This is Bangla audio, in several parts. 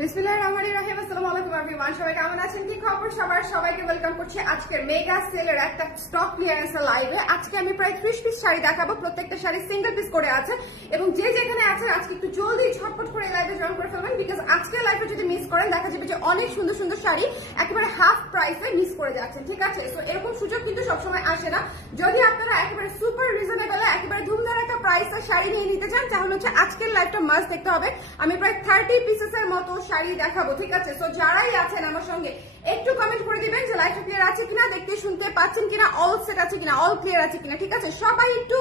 বিসমিল্লাহির রহমানির রহিম। আসসালামু আলাইকুম এভরিওয়ান, সবাই কেমন আছেন, কি খবর সবার? সবাইকে ওয়েলকাম করছি আজকের মেগা সেলের একটা স্টক ক্লিয়ারেন্সের লাইভে। আজকে আমি প্রায় 30 পিস শাড়ি দেখাবো, প্রত্যেকটা শাড়ি সিঙ্গেল পিস করে আছে এবং যে যেখানে আছেন আজকে একটু জলদি ঝটপট করে লাইভে জয়েন করে ফেলবেন, বিকজ আজকের লাইভে যদি মিস করেন দেখা যাবে যে অনেক সুন্দর সুন্দর শাড়ি একেবারে হাফ প্রাইসে মিস করে যাচ্ছেন, ঠিক আছে? সো এরকম সুযোগ কিন্তু সবসময় আসে না। যদি আপনারা একেবারে সুপার রিজনেবল একেবারে ধুমধার একটা প্রাইসে শাড়ি নিয়ে নিতে চান তাহলে হচ্ছে আজকের লাইভটা মাস্ট দেখতে হবে। আমি প্রায় 30 পিসেসের মতো শাড়ি দেখাবো, ঠিক আছে? সো যারাই আছেন আমার সঙ্গে একটু কমেন্ট করে দিবেন যে লাইভটা ক্লিয়ার আছে কিনা, দেখতে শুনতে পাচ্ছেন কিনা, অল সেট আছে কিনা, অল ক্লিয়ার আছে কিনা, ঠিক আছে? সবাই একটু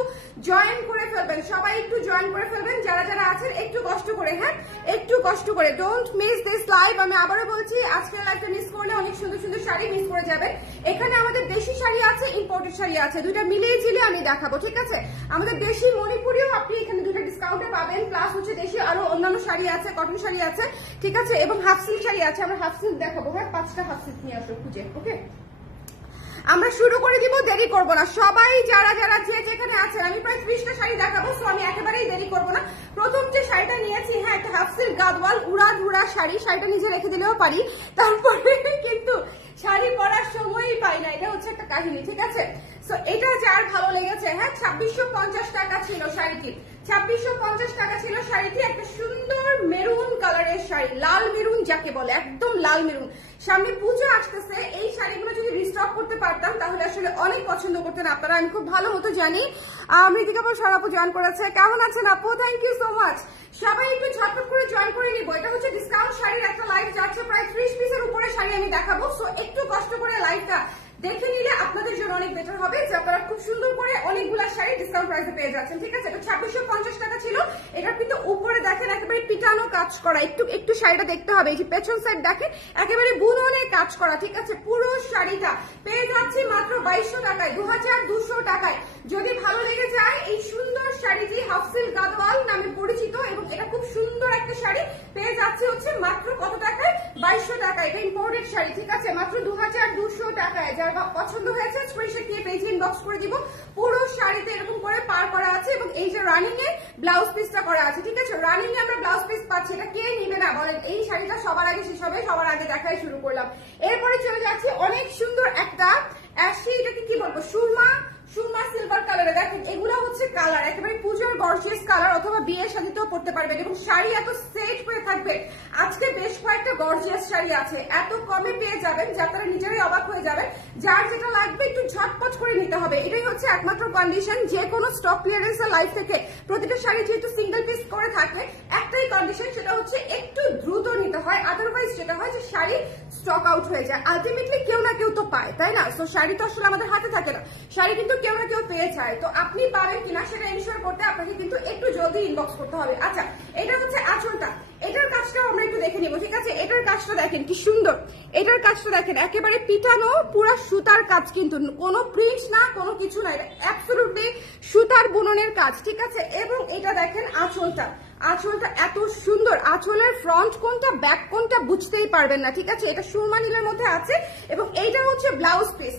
জয়েন করে ফেলবেন, সবাই একটু জয়েন করে ফেলবেন যারা যারা আছেন, একটু কষ্ট করে, হ্যাঁ একটু কষ্ট করে। Don't miss this live. আমি আবারও বলছি আজকের লাইভটা মিস করলে অনেক সুন্দর সুন্দর শাড়ি মিস করে যাবেন। এখানে আমাদের দেশি শাড়ি আছে, ইম্পোর্টেড শাড়ি আছে, দুইটা মিলিয়ে ঝিলিয়ে আমি দেখাবো, ঠিক আছে? আমাদের দেশি মণিপুরিও আপনি এখানে দুটো ডিসকাউন্টে পাবেন, প্লাস হচ্ছে দেশি আরো অন্যান্য শাড়ি আছে, কটন শাড়ি আছে, ঠিক আছে? এবং হাফ সিল্ক শাড়ি আছে, আমরা হাফ সিল্ক দেখাবো, হ্যাঁ 5টা হাফ সিল্ক নিয়ে আসো খুঁজে, ওকে? আমরা শুরু করে দিব, দেরি করবো না। সবাই যারা যারা যে যেখানে আছেন, আমি প্রায় 30টা শাড়ি দেখাবো, সো আমি একেবারেই দেরি করবো না। প্রথম যে শাড়িটা নিয়েছি, হ্যাঁ একটা হাফ সিল্ক গাদওয়াল উড়া ধুরা শাড়ি, শাড়িটা নিজে রেখে দিলেও পারি, তারপরে কিন্তু শাড়ি পরার সময়ই পাই না, এটা হচ্ছে একটা কাহিনী, ঠিক আছে? সো এটা যার ভালো লেগেছে, হ্যাঁ 2650 টাকা ছিল শাড়িটি, 2650 টাকা ছিল শাড়িটি। একটা সুন্দর মেরুন কালারের শাড়ি, লাল মেরুন যাকে বলে, একদম লাল মেরুন। সামনে পুজো আসতেছে, এই শাড়িগুলো যদি রিস্টক করতে পারতাম তাহলে আসলে অনেক পছন্দ করতেন আপনারা, আমি খুব ভালো মতো জানি। মৃতিকা সরাপু জয়েন করেছে, কেমন আছেন আপু? Thank you so much. সবাই একটু ঝটপট করে জয়েন করে নিব। এটা হচ্ছে ডিসকাউন্ট শাড়ির একটা লাইভ যাচ্ছে, প্রায় 30 পিসের উপরে শাড়ি আমি দেখাবো, সো একটু কষ্ট করে লাইভটা দেখে নিলে আপনাদের জন্য অনেক বেটার হবে যে আপনারা খুব সুন্দর করে অনেকগুলা শাড়ি ডিসকাউন্ট প্রাইসে পেয়ে যাচ্ছেন, ঠিক আছে? এটা 2650 টাকা ছিল। এটার কিন্তু উপরে দেখেন একেবারে পিটানো কাজ করা, একটু একটু শাড়িটা দেখতে হবে, এই যে পেছন সাইড দেখেন একেবারে বুননের কাজ করা, ঠিক আছে? পুরো শাড়িটা পেয়ে যাচ্ছি মাত্র 2200 টাকায়, 2200 টাকায়। যদি ভালো লেগে যায় এই সুন্দর শাড়িটি হাফ সিল্ক গাদওয়াল নামে পরিচিত এবং এটা খুব সুন্দর একটা শাড়ি পেয়ে যাচ্ছে হচ্ছে মাত্র কত টাকায়? 2200 টাকায়। এটা ইম্পোর্টেড শাড়ি, ঠিক আছে? মাত্র 2200 টাকায়। যার পছন্দ হয়েছে স্ক্রিনশট দিয়ে পেজে ইনবক্স করে দিব। পুরো শাড়িতে এরকম করে পার করা আছে এবং এই যে রানিং এ ব্লাউজ পিসটা করা আছে, ঠিক আছে? রানিং এ আমরা ব্লাউজ পিস পাচ্ছি, এটা কে নিবে না বলেন? এই শাড়িটা সবার আগে শেষ হবে, সবার আগে দেখাই শুরু করলাম। এরপরে চলে যাচ্ছি অনেক সুন্দর একটা অ্যাশি, এটাকে কি বলবো, সুরমা সিলভার কালারে। দেখেন এগুলো হচ্ছে কালার একেবারে পুজোর গর্জিয়াস কালার, অথবা বিয়ের শাড়িতেও পরতে পারবেন এবং শাড়ি এত সেট হয়ে থাকবে। আজকে বেশ কয়েকটা গর্জিয়াস শাড়ি আছে, এত কমে পেয়ে যাবেন যে আপনারা নিজেরাই অবাক হয়ে যাবেন। যার যেটা লাগবে একটু ঝটপট করে নিতে হবে, এটাই হচ্ছে একমাত্র কন্ডিশন। যে কোনো স্টক ক্লিয়ারেন্সের লাইফ থেকে প্রতিটা শাড়ি যেহেতু সিঙ্গেল পিস করে থাকে, একটাই কন্ডিশন, সেটা হচ্ছে একটু দ্রুত নিতে হয়, আদারওয়াইজ যেটা হয় যে শাড়ি স্টক আউট হয়ে যায়। আলটিমেটলি কেউ না কেউ তো পায়, তাই না? তো শাড়ি তো আসলে আমাদের হাতে থাকে না, শাড়ি কিন্তু কেউ না কেউ পেয়ে যায়। তো আপনি পারেন কিনা সেটা এনশিওর করতে আপনাকে কিন্তু একটু জলদি ইনবক্স করতে হবে। আচ্ছা, এটা হচ্ছে আঁচলটা, এটার কাজটাও আমরা একটু দেখে নিব, ঠিক আছে? এটার কাজটা দেখেন কি সুন্দর, এটার কাজটা দেখেন একেবারে পিটানো পুরো সুতার কাজ, কিন্তু কোনো প্রিন্ট না, কোনো কিছু না, এটা অ্যাবসলিউটলি সুতার বুননের কাজ, ঠিক আছে? এবং এটা দেখেন আঁচলটা, আঁচলটা এত সুন্দর, আঁচলের ফ্রন্ট কোনটা ব্যাক কোনটা বুঝতেই পারবেন না, ঠিক আছে? এটা সুরমা নীলের মধ্যে আছে এবং এইটা হচ্ছে ব্লাউজ পিস,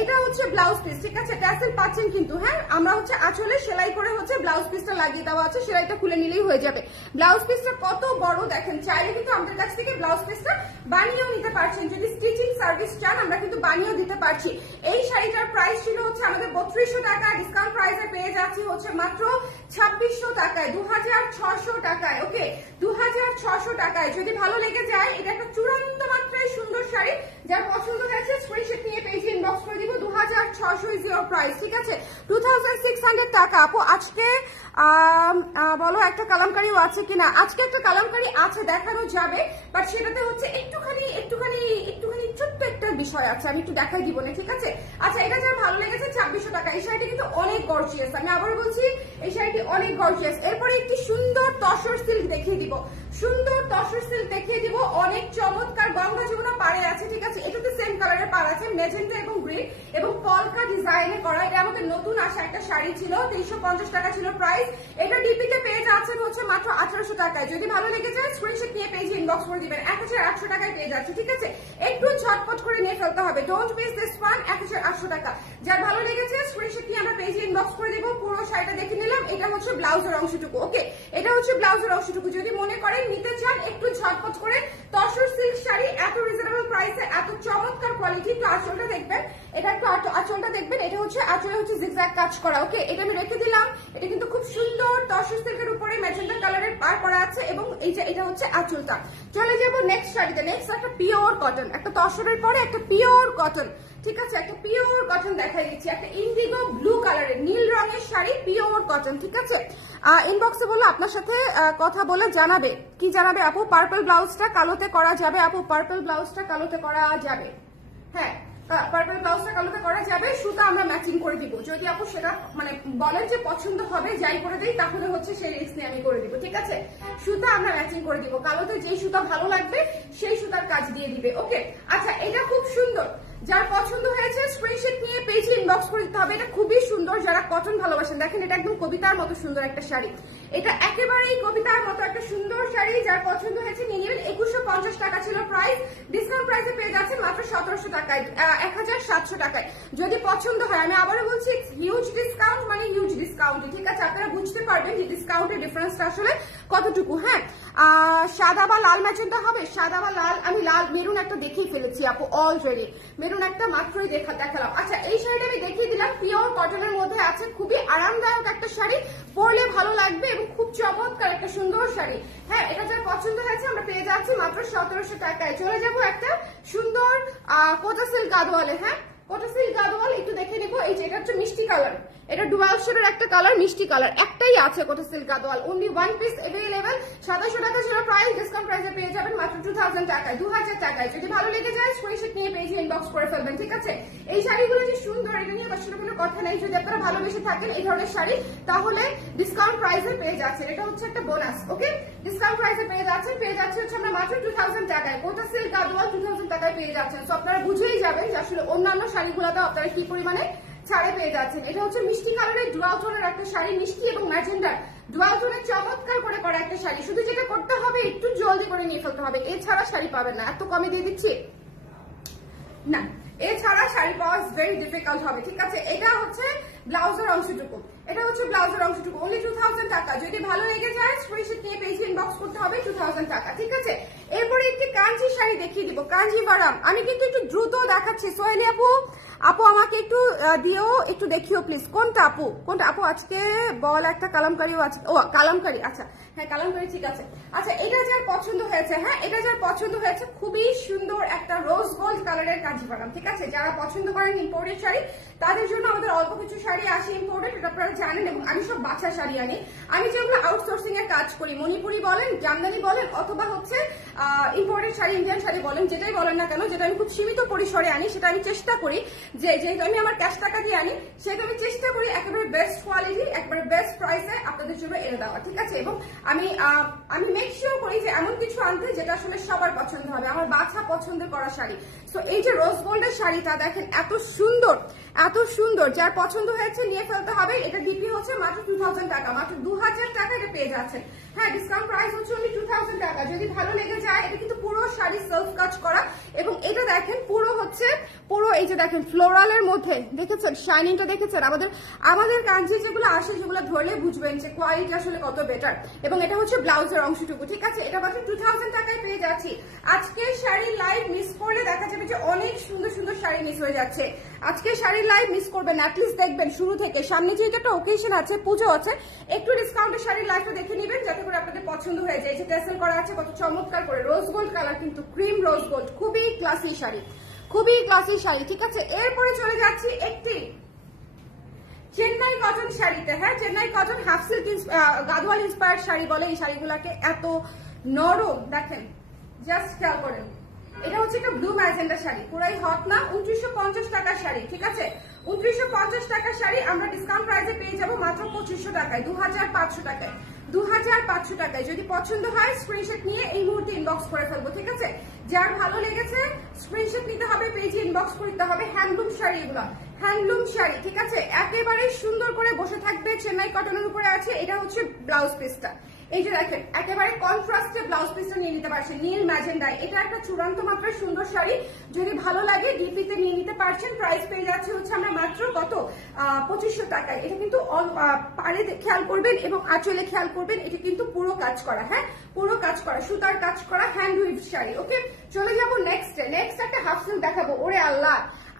এটা হচ্ছে ব্লাউজ পিস, ঠিক আছে? ট্যাসেল পাচ্ছেন কিন্তু, হ্যাঁ আমরা হচ্ছে আঁচলে সেলাই করে হচ্ছে ব্লাউজ পিসটা লাগিয়ে দেওয়া আছে, সেলাইটা খুলে নিলেই হয়ে যাবে। ব্লাউজ পিসটা কত বড় দেখেন, চাইলে কিন্তু আমাদের কাছ থেকে ব্লাউজ পিসটা বানিয়েও নিতে পারছেন, যদি স্টিচিং সার্ভিস চান আমরা কিন্তু বানিয়েও দিতে পারছি। এই শাড়িটার প্রাইস ছিল হচ্ছে আমাদের 3200 টাকা, ডিসকাউন্ট প্রাইসে পেয়ে যাচ্ছি হচ্ছে মাত্র 2600 টাকায়, 2600 টাকায়, ওকে 2600 টাকায়। যদি ভালো লেগে যায়, এটা একটা চূড়ান্ত মাত্রায় সুন্দর শাড়ি, যার পছন্দ হয়েছে স্ক্রিনশট নিয়ে পেজে ইনবক্স করে দিব। 2600 ইজ ইওর প্রাইস, ঠিক আছে? 2600 টাকা। আপু আজকে বলো একটা কালামকারিও আছে কিনা? আজকে একটা কালামকারি আছে, দেখানো যাবে, বাট সেটাতে হচ্ছে একটুখানি ছোট্ট একটা বিষয় আছে, আমি একটু দেখাই দিব না, ঠিক আছে? আচ্ছা, এটা যার ভালো লেগেছে 2600 টাকা। এই শাড়িটি কিন্তু অনেক গর্জিয়াস, আমি আবার বলছি এই শাড়িটি অনেক গর্জিয়াস। এরপরে একটি সুন্দর তসর সিল্ক দেখিয়ে দিব, সুন্দর তসর সিল্ক দেখিয়ে দিব, অনেক চমৎকার গঙ্গা যমুনা পাড়ে আছে, ঠিক আছে? এটাতে সেম কালারের পাড় আছে, মেজেন্টা এবং গ্রিন এবং পলকা ডিজাইনে করা। এটা আমাদের নতুন আসা একটা শাড়ি ছিল, 2350 টাকা ছিল প্রাইস। এটা ডিপিতে পেয়ে যাচ্ছেন হচ্ছে মাত্র 1800 টাকায়। যদি ভালো লেগে যায় স্ক্রিনশট নিয়ে পেজে ইনবক্স করে দিবেন, 1800 টাকায় পেয়ে যাচ্ছে, ঠিক আছে? একটু ঝটপট করে নিয়ে ফেলতে হবে, ডোন্ট মিস দিস ওয়ান। 1800 টাকা। যার ভালো লেগেছে স্ক্রিনশট নিয়ে আমরা পেজে ইনবক্স করে দিব। পুরো শাড়িটা দেখে নিলাম, এটা হচ্ছে ব্লাউজের অংশটুকু, ওকে? এটা হচ্ছে ব্লাউজের অংশটুকু। যদি মনে করেন নিতে চান একটু ঝটপট করে তসর সিল্ক শাড়ি, এত রিজনেবল প্রাইসে এত চমৎকার কোয়ালিটি। তো আঁচলটা দেখবেন, এটা একটু আঁচলটা দেখবেন, এটা হচ্ছে আঁচলে হচ্ছে জিগজ্যাগ কাজ করা। ওকে, এটা আমি রেখে দিলাম। এটা কিন্তু খুব সুন্দর তসর সিল্কের উপরে ম্যাজেন্টা কালারের পার করা আছে এবং এই যে এটা হচ্ছে আঁচলটা। চলে যাবো নেক্সট শাড়িতে। নেক্সট একটা পিওর কটন, একটা তসরের পরে একটা পিওর কটন, ঠিক আছে, একটা পিওর কটন দেখাই দিচ্ছি। একটা ইন্ডিগো ব্লু কালারের নীল রঙের শাড়ি, পিওর কটন, ঠিক আছে। ইনবক্সে বললো আপনার সাথে কথা বলে জানাবে। কি জানাবে আপু? পার্পল ব্লাউজটা কালোতে করা যাবে আপু, পার্পল ব্লাউজটা কালোতে করা যাবে। হ্যাঁ, পার্পল ব্লাউজটা কালোতে করা যাবে, সুতা আমরা ম্যাচিং করে দিব। যদি আপু সেটা মানে বলেন যে পছন্দ হবে যাই করে দেই, তাহলে হচ্ছে সেই রিস্ক নিয়ে আমি করে দিব, ঠিক আছে। সুতা আমরা ম্যাচিং করে দিব, কালোতে যেই সুতা ভালো লাগবে সেই সুতার কাজ দিয়ে দিবে। ওকে, আচ্ছা, এটা খুব সুন্দর। যার পছন্দ হয়েছে স্ক্রিনশট নিয়ে পেজে ইনবক্স করে দিতে হবে। এটা খুবই সুন্দর, যারা কটন ভালোবাসেন। দেখেন এটা একদম কবিতার মতো সুন্দর একটা শাড়ি, এটা একেবারেই কবিতার মতো একটা সুন্দর শাড়ি। যার পছন্দ হয়েছে নিয়ে নেবেন। 2150 টাকা ছিল প্রাইস, ডিসকাউন্ট প্রাইসে পেয়ে যাচ্ছেন মাত্র 1700 টাকায়, 1700 টাকায়। যদি পছন্দ হয়, আমি আবারও বলছি হিউজ ডিসকাউন্ট মানে হিউজ ডিসকাউন্ট, ঠিক আছে। আপনারা বুঝতে পারবেন যে ডিসকাউন্টের ডিফারেন্সটা আসলে কতটুকু। হ্যাঁ, সাদা বা লাল ম্যাজেন্টা হবে, সাদা বা লাল। আমি লাল মেরুন একটা দেখিয়ে ফেলেছি আপু অলরেডি, মেরুন একটা মাত্রই দেখালাম। আচ্ছা, এই শাড়িটা আমি দেখিয়ে দিলাম, পিওর কটনের মধ্যে আছে, খুবই আরামদায়ক একটা শাড়ি, পরলে ভালো লাগবে এবং খুব চমৎকার একটা সুন্দর শাড়ি। হ্যাঁ, এটা যার পছন্দ হয়েছে আমরা পেয়ে যাচ্ছি মাত্র 1700 টাকায়। চলে যাবো একটা সুন্দর কোটা সিল্ক গাদোয়ালে। হ্যাঁ, কোটা সিল্ক গাদোয়াল একটু দেখে নিবো। এই যে এটা হচ্ছে মিষ্টি কালার, এটা ডুয়াল শেডের একটা কালার, মিষ্টি কালার, একটাই আছে Kota silk Gadwal, only one piece available. 2700 টাকা ছিল প্রাইস, ডিসকাউন্ট প্রাইসে পেয়ে যাবেন মাত্র 2000 টাকায়, 2000 টাকায়। যদি ভালো লেগে যায় স্ক্রিনশট নিয়ে পেজে ইনবক্স করে ফেলবেন, ঠিক আছে। এই শাড়িগুলো যে সুন্দর, এটা নিয়ে আসলে কোনো কথা নেই। যদি আপনারা ভালোবেসে থাকেন এই ধরনের শাড়ি, তাহলে ডিসকাউন্ট প্রাইসে পেয়ে যাচ্ছেন। এটা হচ্ছে একটা বোনাস। ওকে, ডিসকাউন্ট প্রাইসে পেয়ে যাচ্ছে হচ্ছে আমরা মাত্র 2000 টাকায়। কোটা সিল্ক গাদোয়াল 2000 টাকায় পেয়ে যাচ্ছেন। তো আপনারা বুঝেই যাবেন যে আসলে অন্যান্য শাড়িগুলোতে আপনারা কি পরিমাণে ছাড়ে পেয়ে যাচ্ছেন। এটা হচ্ছে মিষ্টি কালারের ডুয়াল টোনের একটা শাড়ি, মিষ্টি এবং ম্যাজেন্ডার ডুয়াল টোনের চমৎকার করে করা একটা শাড়ি। শুধু যেটা করতে হবে একটু জলদি করে নিয়ে ফেলতে হবে, এছাড়া শাড়ি পাবেন না। এত কমে দিয়ে দিচ্ছি না, এছাড়া শাড়ি পাওয়া ভেরি ডিফিকাল্ট হবে, ঠিক আছে। এটা হচ্ছে ব্লাউজের অংশটুকু, এটা হচ্ছে ব্লাউজের অংশটুকু, অনলি 2000 টাকা। যদি ভালো লেগে যায় স্ক্রিনশট নিয়ে পেজে ইনবক্স করতে হবে, 2000 টাকা, ঠিক আছে। এরপরে একটি কাঞ্চি শাড়ি দেখিয়ে দিব, কাঞ্জিভারাম। আমি কিন্তু একটু দ্রুত দেখাচ্ছি। সোহেলি আপু, আমাকে একটু দিও, একটু দেখিও প্লিজ। কোনটা আপু, কোনটা আপু? আজকে বল একটা কালামকারিও আছে। ও কালামকারি, আচ্ছা হ্যাঁ কালামকারি, ঠিক আছে। আচ্ছা, এটা যার পছন্দ হয়েছে, হ্যাঁ এটা যার পছন্দ হয়েছে, খুবই সুন্দর একটা রোজ গোল্ড কালারের কাঞ্জিভারাম, ঠিক আছে। যারা পছন্দ করেন ইম্পোর্টেড শাড়ি, তাদের জন্য আমাদের অল্প কিছু শাড়ি আসে ইম্পোর্টেড, এটা আপনারা জানেন। এবং আমি সব বাচ্চা শাড়ি আনি, আমি যেগুলো আউটসোর্সিং এর কাজ করি, মণিপুরি বলেন, জামদানি বলেন, অথবা হচ্ছে ইম্পোর্টেড শাড়ি, ইন্ডিয়ান শাড়ি বলেন, যেটাই বলেন না কেন, যেটা আমি খুব সীমিত পরিসরে আনি, সেটা আমি চেষ্টা করি যে যেহেতু আমি আমার ক্যাশ টাকা দিয়ে আনি, সেটা আমি চেষ্টা করি একেবারে বেস্ট কোয়ালিটি, একেবারে বেস্ট প্রাইসে আপনাদের জন্য এনে দেওয়া, ঠিক আছে। এবং আমি মেক শিওর করি যে এমন কিছু আনতে যেটা আসলে সবার পছন্দ হবে, আমার বাছা পছন্দের করা শাড়ি। তো এই যে রোজ গোল্ডের শাড়িটা দেখেন, এত সুন্দর, এত সুন্দর। যার পছন্দ হয়েছে নিয়ে ফেলতে হবে। এটা ডিপি হচ্ছে মাত্র 2000 টাকা, মাত্র 2000 টাকা এটা পেয়ে যাচ্ছেন। হ্যাঁ, ডিসকাউন্ট প্রাইস হচ্ছে only 2000 টাকা। যদি ভালো লেগে যায়, এটা কিন্তু পুরো শাড়ি সেলফ কাজ করা, এবং এটা দেখেন পুরো হচ্ছে পুরো এই যে দেখেন ফ্লোরালের মধ্যে দেখেছেন, শাইনিংটা দেখেছেন। আমাদের কাঞ্জি যেগুলো আসে, যেগুলো ধরলে বুঝবেন যে কোয়ালিটি আসলে কত বেটার। এবং এটা হচ্ছে ব্লাউজের অংশটুকু, ঠিক আছে। এটা মাত্র 2000 টাকায় পেয়ে যাচ্ছি। আজকে শাড়ির লাইভ মিস করলে দেখা যাবে যে অনেক সুন্দর সুন্দর শাড়ি মিস হয়ে যাচ্ছে। আজকে শাড়ির লাইভ মিস করবেন, অ্যাটলিস্ট দেখবেন শুরু থেকে। সামনে যেহেতু একটা ওকেশন আছে, পুজো আছে, একটু ডিসকাউন্টের শাড়ির লাইভটা দেখে নেবেন, যাতে করে আপনাদের পছন্দ হয়ে যায়। যে টেসেল করা আছে কত চমৎকার করে, রোজ গোল্ড কালার, কিন্তু ক্রিম রোজ গোল্ড, খুবই ক্লাসি শাড়ি, খুবই ক্লাসি শাড়ি, ঠিক আছে। এরপরে চলে যাচ্ছি একটি চেন্নাই কটন শাড়িতে। হ্যাঁ, Chennai cotton half silk Gadwal inspired sari বলে এই শাড়িগুলোকে। এত নরম দেখেন, জাস্ট খেয়াল করেন। এটা হচ্ছে একটা ব্লু ম্যাজেন্ডা শাড়ি, পুরাই হট না। 2950 টাকার শাড়ি, ঠিক আছে। 2950 টাকার শাড়ি আমরা ডিসকাউন্ট প্রাইসে পেয়ে যাবো মাত্র 2500 টাকায়, 2500 টাকায়, 2500 টাকায়। যদি পছন্দ হয় স্ক্রিনশট নিয়ে এই মুহূর্তে ইনবক্স করে ফেলবো, ঠিক আছে। যার ভালো লেগেছে স্ক্রিনশট নিতে হবে, পেজে ইনবক্স করতে হবে। হ্যান্ডলুম শাড়ি, এগুলো হ্যান্ডলুম শাড়ি, ঠিক আছে। একেবারে সুন্দর করে বসে থাকবে, চেন্নাই কটনের উপরে আছে। এটা হচ্ছে ব্লাউজ পিসটা, এই যে দেখেন একেবারে কন্ট্রাস্টে ব্লাউজ পিসটা নিয়ে নিতে পারছেন, নীল ম্যাজেন্ডায়। এটা একটা চূড়ান্ত মাত্রার সুন্দর শাড়ি, যদি ভালো লাগে ডিপিতে নিয়ে নিতে পারছেন। প্রাইস পেয়ে যাচ্ছে হচ্ছে আমরা মাত্র কত 2500 টাকায়। এটা কিন্তু পাড়ে খেয়াল করবেন এবং আঁচলে খেয়াল করবেন, এটা কিন্তু পুরো কাজ করা, হ্যাঁ পুরো কাজ করা, সুতার কাজ করা হ্যান্ড উইভ শাড়ি। ওকে, চলে যাবো নেক্সট একটা হাফ সিল্ক দেখাবো। ওরে আল্লাহ,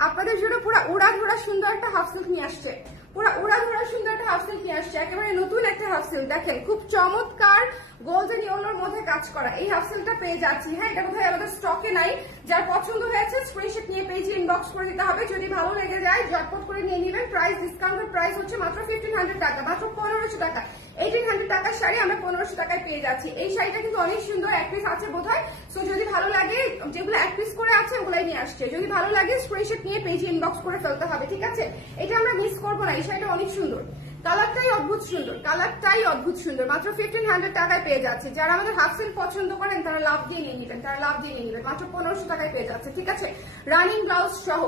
আপনাদের জন্য পুরো উড়াধুরা সুন্দর একটা হাফ সিল্ক নিয়ে আসছে, পুরো উড়াধুরা সুন্দর একটা হাফ সিল্ক নিয়ে আসছে, একেবারে নতুন একটা হাফ সিল্ক। দেখেন খুব চমৎকার গোল্ডেন ইয়েলোর মধ্যে কাজ করা এই হাফ সিল্কটা পেয়ে যাচ্ছি। হ্যাঁ, এটা বোধহয় আমাদের স্টকে নাই, যার পছন্দ হয়েছে স্ক্রিনশট নিয়ে পেজে ইনবক্স করে দিতে হবে। যদি ভালো লেগে যায় ঝটপট করে নিয়ে নেবেন। প্রাইস ডিসকাউন্টের প্রাইস হচ্ছে মাত্র 1500 টাকা, মাত্র 1500 টাকা। 1800 টাকার শাড়ি আমরা 1500 টাকায় পেয়ে যাচ্ছি। এই শাড়িটা কিন্তু অনেক সুন্দর, এক পিস আছে বোধহয়। সো যদি ভালো লাগে, যেগুলো এক পিস করে আছে ওগুলাই নিয়ে আসছে, যদি ভালো লাগে স্ক্রিনশট নিয়ে পেজে ইনবক্স করে ফেলতে হবে, ঠিক আছে? এটা আমরা মিস করবো না, এই শাড়িটা অনেক সুন্দর, কালারটাই অদ্ভুত সুন্দর, কালারটাই অদ্ভুত সুন্দর। মাত্র 1500 টাকায় পেয়ে যাচ্ছে। যারা আমাদের হাফ সিল্ক পছন্দ করেন তারা লাভ দিয়ে নিয়ে নেবেন, মাত্র 1500 টাকায় পেয়ে যাচ্ছে, ঠিক আছে? রানিং ব্লাউজ সহ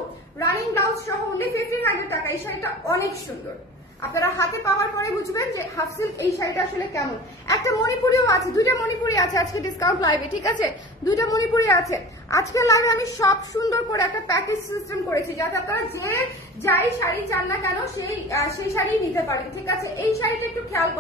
অনলি 1500 টাকা। এই শাড়িটা অনেক সুন্দর, আপনারা হাতে পাওয়ার পরে বুঝবেন যে হাফ সিল্ক এই শাড়িটা আসলে কেমন। একটা মণিপুরিও আছে, দুইটা মণিপুরি আছে আজকে ডিসকাউন্ট লাইভে, ঠিক আছে? দুইটা মণিপুরি আছে আজকের লাইভে। আমি সব সুন্দর করে একটা প্যাকেজ সিস্টেম করেছি, যাতে আপনারা যাই শাড়ি চান না কেন সেই শাড়ি নিতে পারেন, ঠিক আছে? এই শাড়িটা একটু খেয়াল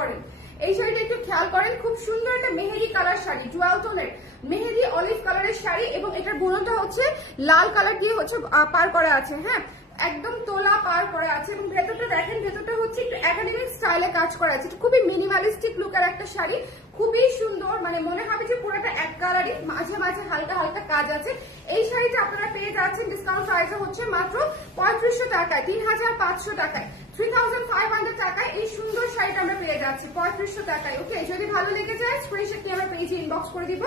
করেন, খুব সুন্দর একটা মেহেদি কালার শাড়ি, ডুয়াল টোনের মেহেদি অলিভ কালারের শাড়ি, এবং এটার বুননটা হচ্ছে লাল কালার দিয়ে হচ্ছে পার করা আছে, হ্যাঁ একদম তোলা পার করা আছে। এবং ভেতরটা দেখেন, ভেতরটা হচ্ছে একটু একাডেমিক স্টাইলে কাজ করা আছে, খুবই মিনিমালিস্টিক লুকের একটা শাড়ি, খুবই সুন্দর। মানে মনে হবে যে পুরোটা এক কালারই, মাঝে মাঝে হালকা হালকা কাজ আছে। এই শাড়িটা আপনারা পেয়ে যাচ্ছেন ডিসকাউন্ট প্রাইসে হচ্ছে মাত্র 3500 টাকায়, 3500 টাকায়, 3500 টাকায় এই সুন্দর শাড়িটা আমরা পেয়ে যাচ্ছি 3500 টাকায়। ওকে, যদি ভালো লেগে যায় স্ক্রিনশট নিয়ে আমরা পেজে ইনবক্স করে দিব।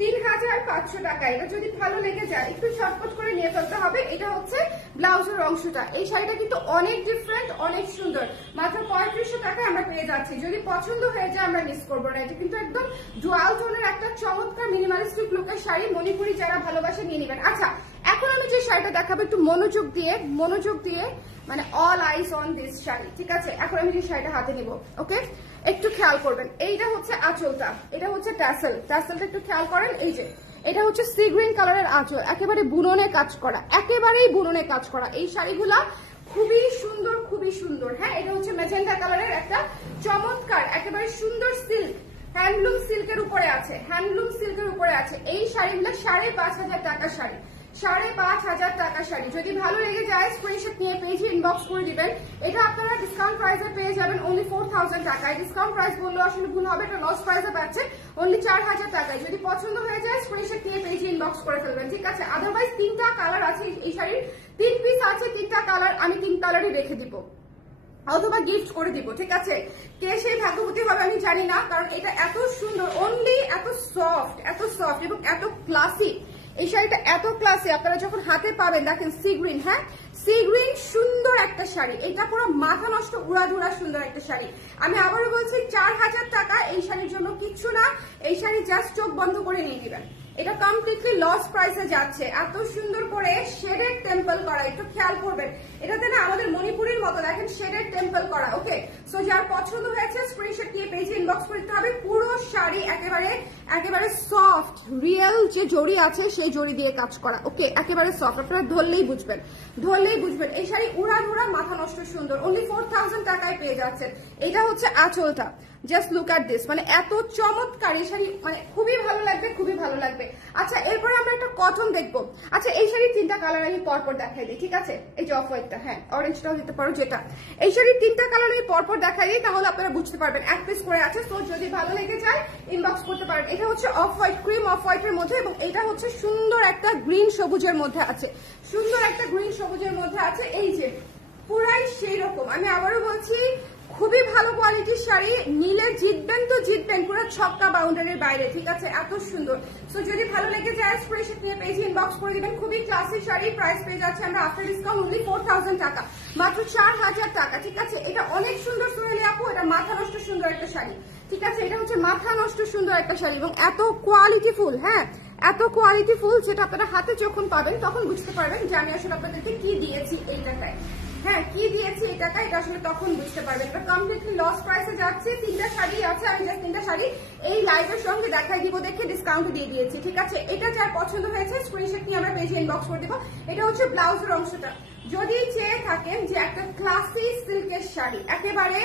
3500 টাকা। এটা যদি ভালো লেগে যায় একটু ঝটপট করে নিয়ে ফেলতে হবে। এটা হচ্ছে ব্লাউজের অংশটা। এই শাড়িটা কিন্তু অনেক ডিফারেন্ট, অনেক সুন্দর, মাত্র 3500 টাকায় আমরা পেয়ে যাচ্ছি। যদি পছন্দ হয়ে যায় আমরা মিস করবো না। এটা কিন্তু একদম ডুয়াল টোনের একটা চমৎকার মিনিমালিস্টিক লুকের শাড়ি, মণিপুরি যারা ভালোবাসে নিয়ে নেবেন। আচ্ছা, এখন আমি যে শাড়িটা দেখাবো একটু মনোযোগ দিয়ে মানে all ice on this sari, ঠিক আছে? এখন আমি যে শাড়িটা হাতে নিব, ওকে, একটু খেয়াল করবেন। এইটা হচ্ছে আঁচলটা, এটা হচ্ছে ট্যাসেলটা একটু খেয়াল করেন। এই যে এটা হচ্ছে সি গ্রিন কালারের আঁচল, একেবারে বুননে কাজ করা, একেবারেই বুননে কাজ করা। এই শাড়িগুলা খুবই সুন্দর, হ্যাঁ। এটা হচ্ছে ম্যাজেন্টা কালারের একটা চমৎকার একেবারে সুন্দর সিল্ক, হ্যান্ডলুম সিল্কের উপরে আছে। এই শাড়িগুলো 5500 টাকার শাড়ি, 5500 টাকা শাড়ি। যদি ভালো লেগে যায় স্ক্রিনশট নিয়ে পেজে ইনবক্স করে দিবেন। এটা আপনারা ডিসকাউন্ট প্রাইসে পেয়ে যাবেন অনলি 4000 টাকায়। ডিসকাউন্ট প্রাইস বললেও আসলে ভুল হবে, এটা লস প্রাইসে পাচ্ছেন অনলি 4000 টাকায়। যদি পছন্দ হয়ে যায় স্ক্রিনশট নিয়ে পেজে ইনবক্স করে ফেলবেন, ঠিক আছে? আদারওয়াইজ 3টা কালার আছে এই শাড়ির, 3 পিস আছে, 3টা কালার, আমি 3 কালারই রেখে দিব অথবা গিফট করে দিব, ঠিক আছে? কে সেই ভাগ্যবতী হবে আমি জানি না, কারণ এটা এত সুন্দর, অনলি এত সফট এবং এত ক্লাসিক। এই শাড়িটা এত ক্লাসি, আপনারা যখন হাতে পাবেন দেখেন সি গ্রিন, হ্যাঁ সি গ্রিন, সুন্দর একটা শাড়ি। এটা পুরো মাথা নষ্ট উড়াধুরা সুন্দর একটা শাড়ি। আমি আবারও বলছি 4000 টাকা এই শাড়ির জন্য কিচ্ছু না। এই শাড়ি জাস্ট চোখ বন্ধ করে নিয়ে নেবেন, এটা কমপ্লিটলি লস প্রাইসে যাচ্ছে। এত সুন্দর করে শেডেড টেম্পল করা, একটু খেয়াল করবেন। এটাতে না আমাদের মণিপুরের মতো দেখেন শেডেড টেম্পল করা। ওকে, সো যার পছন্দ হয়েছে স্ক্রিনশট নিয়ে পেজে ইনবক্স করতে হবে। পুরো শাড়ি একেবারে সফট, রিয়েল যে জড়ি আছে সেই জড়ি দিয়ে কাজ করা। ওকে, একেবারে সফট, আপনারা ধরলেই বুঝবেন। এই শাড়ি উড়াধুরা মাথা নষ্ট সুন্দর, অনলি 4000 টাকায় পেয়ে যাচ্ছেন। এটা হচ্ছে আঁচলটা, জাস্ট লুক অ্যাট দিস, মানে এত চমৎকার এই শাড়ি, মানে খুবই ভালো লাগবে। আচ্ছা, এরপরে আমরা একটা কটন দেখবো। আচ্ছা, এই শাড়ির 3টা কালার আমি পরপর দেখাই দিই, ঠিক আছে? এই যে অফ হোয়াইটটা, হ্যাঁ অরেঞ্জটাও দিতে পারো যেটা। এই শাড়ির 3টা কালার আমি পরপর দেখাই দিই, তাহলে আপনারা বুঝতে পারবেন। এক পিস করে আছে, তো যদি ভালো লেগে যায় ইনবক্স করতে পারেন। এটা হচ্ছে অফ হোয়াইট, ক্রিম অফ হোয়াইটের মধ্যে, এবং এটা হচ্ছে সুন্দর একটা গ্রিন সবুজের মধ্যে আছে, এই যে পুরাই সেই রকম। আমি আবারও বলছি খুবই ভালো কোয়ালিটির শাড়ি, নিলে জিতবেন তো জিতবেন পুরো ছক্কা বাউন্ডারির বাইরে, ঠিক আছে? এত সুন্দর। সো যদি ভালো লেগে যায় স্ক্রিনশট নিয়ে পেজে ইনবক্স করে দিবেন। খুবই ক্লাসি শাড়ি, প্রাইস পেয়ে যাচ্ছে আমরা আফটার ডিসকাউন্ট অনলি 4000 টাকা, মাত্র 4000 টাকা, ঠিক আছে? এটা অনেক সুন্দর সোহেলি আপু, এটা মাথা নষ্ট সুন্দর একটা শাড়ি, ঠিক আছে? এটা হচ্ছে মাথা নষ্ট সুন্দর একটা শাড়ি, এবং এত কোয়ালিটিফুল, হ্যাঁ এত কোয়ালিটিফুল, যেটা আপনারা হাতে যখন পাবেন তখন বুঝতে পারবেন যে আমি আসলে আপনাদেরকে কি দিয়েছি এই টাকায়। হ্যাঁ কি দিয়েছি এই টাকা, এটা আসলে তখন বুঝতে পারবেন। এটা কমপ্লিটলি লস প্রাইসে যাচ্ছে। 3টা শাড়ি আছে, আমি জাস্ট 3টা শাড়ি এই লাইভের সঙ্গে দেখাই দিব দেখে ডিসকাউন্ট দিয়ে দিয়েছি, ঠিক আছে। এটা যার পছন্দ হয়েছে স্ক্রিনশট নিয়ে আমরা পেজে ইনবক্স করে দেবো। এটা হচ্ছে ব্লাউজের অংশটা। যদি চেয়ে থাকেন যে একটা ক্লাসি সিল্কের শাড়ি, একেবারে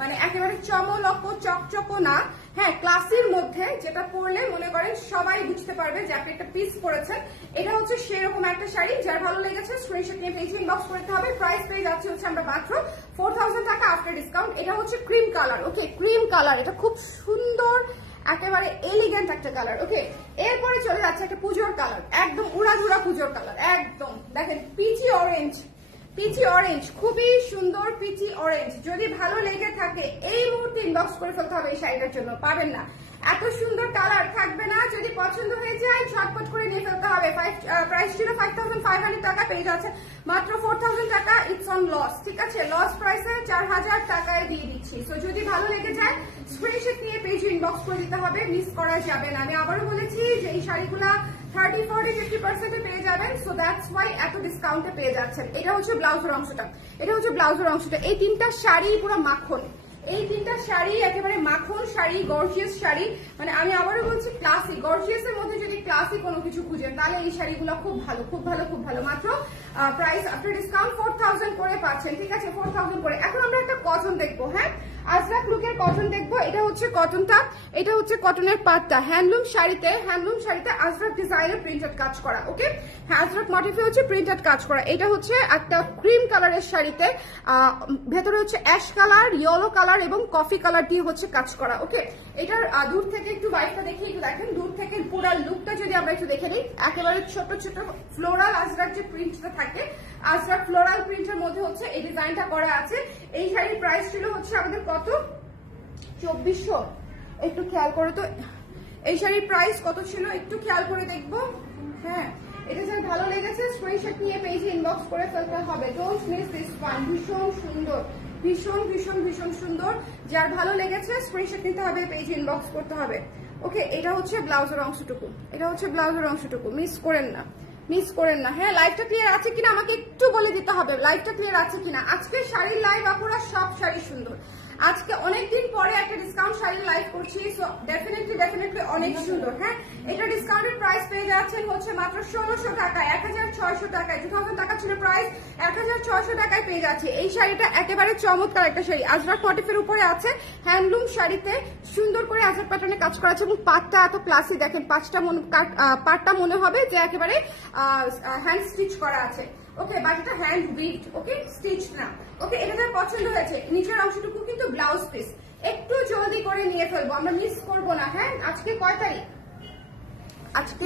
মানে একেবারে চমলক চকচকো না, হ্যাঁ ক্লাসির মধ্যে যেটা পরলে মনে করেন সবাই বুঝতে পারবে যে আপনি একটা পিস পরেছেন, এটা হচ্ছে সেরকম একটা শাড়ি। যার ভালো লেগেছে স্ক্রিনশট নিয়ে পেজে ইনবক্স করতে হবে। প্রাইস পেয়ে যাচ্ছে হচ্ছে আমরা মাত্র 4000 টাকা আফটার ডিসকাউন্ট। এটা হচ্ছে ক্রিম কালার, ওকে ক্রিম কালার, এটা খুব সুন্দর একেবারে এলিগেন্ট একটা কালার, ওকে। এরপরে চলে যাচ্ছে একটা পুজোর কালার, একদম উড়াধুরা পুজোর কালার, একদম দেখেন পিচি অরেঞ্জ, পিচি অরেঞ্জ, খুবই সুন্দর পিচি অরেঞ্জ। যদি ভালো লেগে থাকে এই মুহূর্তে ইনবক্স করে ফেলতে হবে এই শাড়িটার জন্য, পাবেন না এত সুন্দর কালার থাকবে না। যদি পছন্দ হয়ে যায় ঝটপট করে নিয়ে ফেলতে হবে। প্রাইস ছিল 5500 টাকা, পেয়ে যাচ্ছে মাত্র 4000 টাকা। ইটস অন লস, ঠিক আছে, লস প্রাইসে 4000 টাকায় দিয়ে দিচ্ছি। সো যদি ভালো লেগে যায় স্ক্রিনশট নিয়ে পেজ ইনবক্স করে দিতে হবে, মিস করা যাবে না। আমি আবারও বলেছি যে এই শাড়িগুলা 30, 40, 50% পেয়ে যাবেন। সো দ্যাটস ওয়াই এত ডিসকাউন্টে পেয়ে যাচ্ছেন। এটা হচ্ছে ব্লাউজের অংশটা, এটা হচ্ছে ব্লাউজের অংশটা। এই 3টা শাড়ি পুরো মাখন, এই 3টা শাড়ি একেবারে মাখন শাড়ি, গর্জিয়াস শাড়ি। মানে আমি আবারও বলছি ক্লাসি, গর্জিয়াস এর মধ্যে যদি ক্লাসি কোনো কিছু খুঁজেন তাহলে এই শাড়িগুলো খুব ভালো, খুব ভালো, খুব ভালো। মাত্র প্রাইস আফটার ডিসকাউন্ট 4000 করে পাচ্ছেন, ঠিক আছে, 4000 করে। এখন আমরা একটা কটন দেখবো, হ্যাঁ আজরাক লুকের কটন দেখবো। এটা হচ্ছে কটনটা, এটা হচ্ছে কটনের পাটটা। হ্যান্ডলুম শাড়িতে, হ্যান্ডলুম শাড়িতে আজরাক ডিজাইনের প্রিন্টেড কাজ করা, ওকে, আজরাক মোটিফে হচ্ছে প্রিন্টেড কাজ করা। এটা হচ্ছে একটা ক্রিম কালারের শাড়িতে, ভেতরে হচ্ছে অ্যাশ কালার, ইয়েলো কালার এবং কফি কালার দিয়ে হচ্ছে কাজ করা, ওকে। এটার দূর থেকে একটু বাইকটা দেখে একটু দেখেন, দূর থেকে পুরো লুকটা যদি আমরা একটু দেখে নিই, একেবারে ছোট ছোট ফ্লোরাল আজরাক যে প্রিন্টটা থাকে, আজরাক ফ্লোরাল প্রিন্টের মধ্যে হচ্ছে এই ডিজাইনটা করা আছে। এই শাড়ির প্রাইস ছিল হচ্ছে আমাদের কত, 2400। একটু খেয়াল করে তো এই শাড়ির প্রাইস কত ছিল একটু খেয়াল করে দেখবো। হ্যাঁ এটা যার ভালো লেগেছে স্ক্রিনশট নিয়ে পেজে ইনবক্স করে ফেলতে হবে। ডোন্ট মিস দিস ওয়ান, ভীষণ সুন্দর, ভীষণ ভীষণ ভীষণ সুন্দর। যার ভালো লেগেছে স্ক্রিনশট নিতে হবে, পেজে ইনবক্স করতে হবে, ওকে। এটা হচ্ছে ব্লাউজের অংশটুকু, এটা হচ্ছে ব্লাউজের অংশটুকু, মিস করেন না, মিস করেন না। হ্যাঁ লাইভটা ক্লিয়ার আছে কিনা আমাকে একটু বলে দিতে হবে, লাইভটা ক্লিয়ার আছে কিনা। আজকে শাড়ির লাইভ আপুরা সব শাড়ি সুন্দর। আজকে অনেকদিন পরে একটা ডিসকাউন্ট শাড়ির লাইভ করছি, সো ডেফিনেটলি ডেফিনেটলি অনেক সুন্দর। হ্যাঁ এটা ডিসকাউন্টের প্রাইস পেয়ে যাচ্ছেন হচ্ছে মাত্র 1600 টাকায়, 1600 টাকায়। 2000 টাকা ছিল প্রাইস, 1600 টাকায় পেয়ে যাচ্ছে। এই শাড়িটা একেবারে চমৎকার একটা শাড়ি, আজরাক মোটিফের উপরে আছে, হ্যান্ডলুম শাড়িতে সুন্দর করে আজরাক প্যাটার্নে কাজ করা আছে এবং পাটটা এত ক্লাসি। দেখেন পাটটা মনে হবে যে একেবারে হ্যান্ড স্টিচ করা আছে, ওকে, বাকিটা হ্যান্ড উইভড, ওকে, স্টিচ না, ওকে। এটা যার পছন্দ হয়েছে নিচের অংশটুকু কিন্তু ব্লাউজ পিস, একটু জলদি করে নিয়ে ফেলবো, আমরা মিস করবো না। হ্যাঁ আজকে কয় তারিখ, আজকে